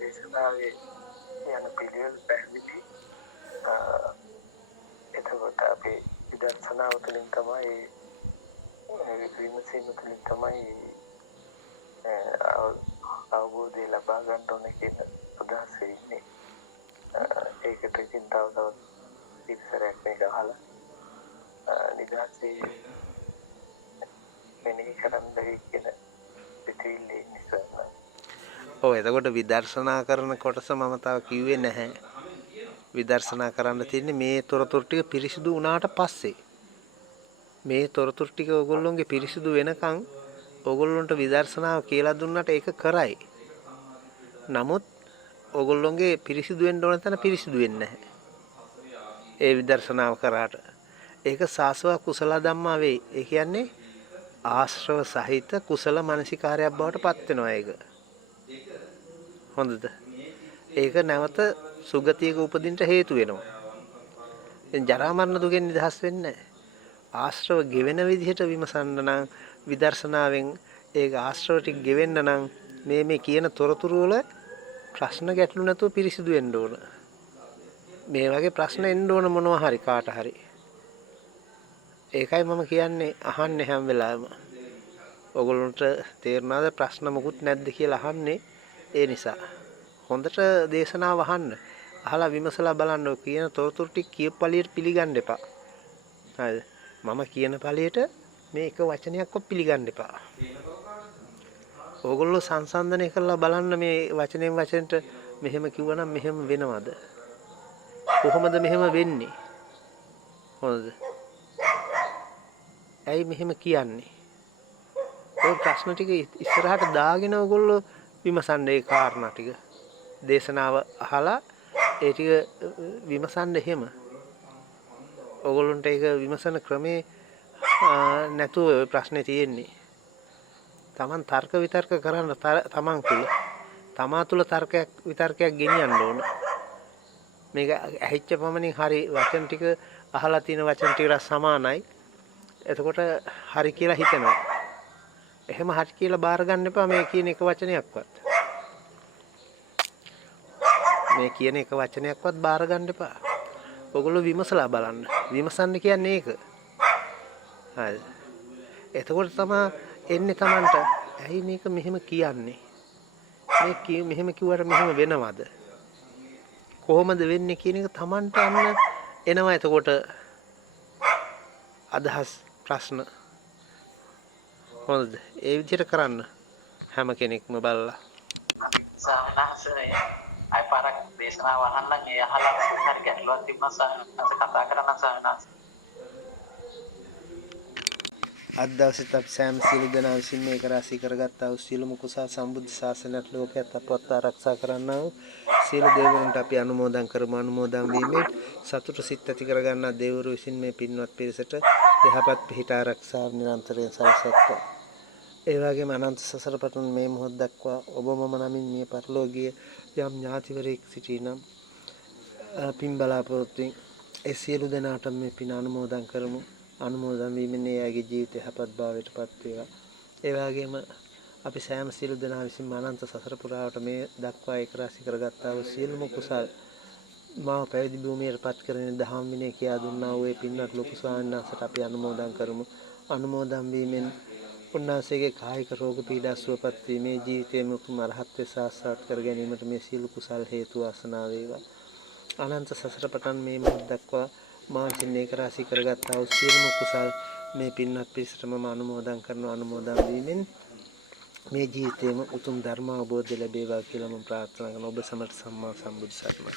දේශනාවේ යන පිළිවෙල පැහැදිලි. එතකොට අපි විදර්ශනාව තුළින් තමයි විමසීම තුළින් තමයි අවබෝධය ලබා ගන්න ඕනේ කියන අදහස ඉන්නේ. ඒකට ඉතින් තව ඉස්සරහට මේක අහලා නිදහසේ මෙනෙහි කරන්න කියන පිටිල්ලේ නිසා. එතකොට විදර්ශනා කරන කොටස මම තව කිව්වේ නැහැ. විදර්ශනා කරන්න තියෙන්නේ මේ තොරතුරු ටික පිරිසිදු වුණාට පස්සේ. මේ තොරතුරු ටික ඔයගොල්ලෝගේ පිරිසිදු වෙනකන් ඕගොල්ලොන්ට විදර්ශනාව කියලා දුන්නට ඒක කරයි. නමුත් ඕගොල්ලොන්ගේ පිරිසිදු වෙන්න ඕන තැන පිරිසිදු වෙන්නේ නැහැ. ඒ විදර්ශනාව කරාට ඒක සාසව කුසල ධම්මා වෙයි. ඒ කියන්නේ ආශ්‍රව සහිත කුසල මානසිකාරයක් බවට පත් වෙනවා ඒක. හොඳද? ඒක නැවත සුගතියක උපදින්න හේතු වෙනවා. දැන් ජරා මරණ දුකෙන් නිදහස් වෙන්නේ නැහැ. ආශ්‍රව ගෙවෙන විදිහට විමසන්න නම් විදර්ශනාවෙන් ඒක ආශ්‍රව ටික ගෙවෙන්න නම් මේ කියන තොරතුරු වල ප්‍රශ්න ගැටලු නැතුව පිරිසිදු වෙන්න ඕන. මේ වගේ ප්‍රශ්න එන්න ඕන මොනවා හරි කාට හරි. ඒකයි මම කියන්නේ අහන්නේ හැම වෙලාවෙම. ඔයගොල්ලන්ට තේරුණාද ප්‍රශ්න මොකුත් නැද්ද කියලා අහන්නේ ඒ නිසා. හොඳට දේශනාව අහන්න. අහලා විමසලා බලන්න ඔය කියන තොරතුරු ටික කියපු පළියට පිළිගන්න එපා. හරිද? මම කියන පළියට මේ එක වචනයක්වත් පිළිගන්න එපා. ඕගොල්ලෝ සංසන්දනය කරලා බලන්න මේ වචනෙන් වචනට මෙහෙම කිව්වනම් මෙහෙම වෙනවද? කොහොමද මෙහෙම වෙන්නේ? හොඳද? ඇයි මෙහෙම කියන්නේ? ඔය ප්‍රශ්න ටික ඉස්සරහට දාගෙන ඔයගොල්ලෝ විමසන්න ඒ කාරණා ටික. දේශනාව අහලා ඒ ටික විමසන්න එහෙම. ඔයගොල්ලන්ට ඒක විමසන ක්‍රමේ නැතුව ඔය ප්‍රශ්නේ තියෙන්නේ. Taman තර්ක විතර්ක කරන්න තමන් තුල තමා තුල විතර්කයක් ගෙනියන්න ඕන. මේක ඇහිච්ච පමණින් හරි වචන ටික අහලා තියෙන වචන ටිකට සමානයි. එතකොට හරි කියලා හිතෙනවා. එහෙම හරි කියලා බාර ගන්න එපා මේ කියන එක වචනයක්වත්. මේ කියන එක වචනයක්වත් බාර ගන්න එපා. ඔයගොල්ලෝ විමසලා බලන්න. විමසන්න කියන්නේ ඒක. හරිද? එතකොට තමයි එන්නේ Tamanට ඇයි මේක මෙහෙම කියන්නේ? මේ මෙහෙම කිව්වට මෙහෙම වෙනවද? කොහොමද වෙන්නේ කියන එක Tamanට අන්න එනවා. එතකොට අදහස් ප්‍රශ්න හොඳද? ඒ විදිහට කරන්න හැම කෙනෙක්ම බලලා. සාමාන්‍යයෙන් අය පාරක් දේශනාව අහන්න ඒ අහලා හරි ගැටලුවක් තිබුණා සාමාන්‍යයෙන් කතා කරන්න සාමාන්‍යයෙන් අද දවසේත් අපි සෑම සියලු දෙනා විසින් මේක රාශී කරගත්තා වූ සියලුම කුසල සම්බුද්ධ ශාසනයට ලෝකයට අපවත් ආරක්ෂා කරන්නා වූ සියලු දේවරුන්ට අපි අනුමෝදන් කරමු. අනුමෝදන් වීමෙන් සතුට සිත් ඇති කරගන්නා දේවරු විසින් මේ පින්වත් පිරිසට යහපත් පිහිට ආරක්ෂාව නිරන්තරයෙන් සලසත්වා. ඒ වගේම අනන්ත සසර පටන් මේ මොහොත දක්වා ඔබ මම නමින් මේ පරලෝකීය යම් ඥාතිවරයෙක් සිටිනම් පින් බලාපොරොත්තුෙන් ඒ සියලු දෙනාට මේ පින් අනුමෝදන් කරමු. අනුමෝදන් වීමෙන් එයාගේ ජීවිතය යහපත් භාවයට පත් වේවා. ඒ වගේම අපි සෑම සියලු දෙනා විසින් අනන්ත සසර පුරාවට මේ දක්වා ඒක රාශී කරගත්තා වූ සියලුම කුසල් මාව පැවිදි භූමියට පත් කරගෙන දහම් විනය කියා දුන්නා වූ ඒ පින්වත් ලොකු ස්වාමීන් වහන්සේට අපි අනුමෝදන් කරමු. අනුමෝදන් වීමෙන් උන්වහන්සේගේ කායික රෝග පීඩා සුවපත් වීමේ ජීවිතයේ මුතුම අරහත්ත්වය සාක්ෂාත් කර ගැනීමට මේ සියලු කුසල් හේතු වාසනා වේවා. අනන්ත සසර පටන් මේ මොහොත දක්වා මාංචින් ඒක රාශී කරගත්තා වූ සියලුම කුසල් මේ පින්වත් පිරිසටම අනුමෝදන් කරන අනුමෝදන් වීමෙන් මේ ජීවිතේම උතුම් ධර්ම අවබෝධය ලැබේවා කියලා මම ප්‍රාර්ථනා කරනවා. ඔබ සමට සම්මා සම්බුදු සරණයි.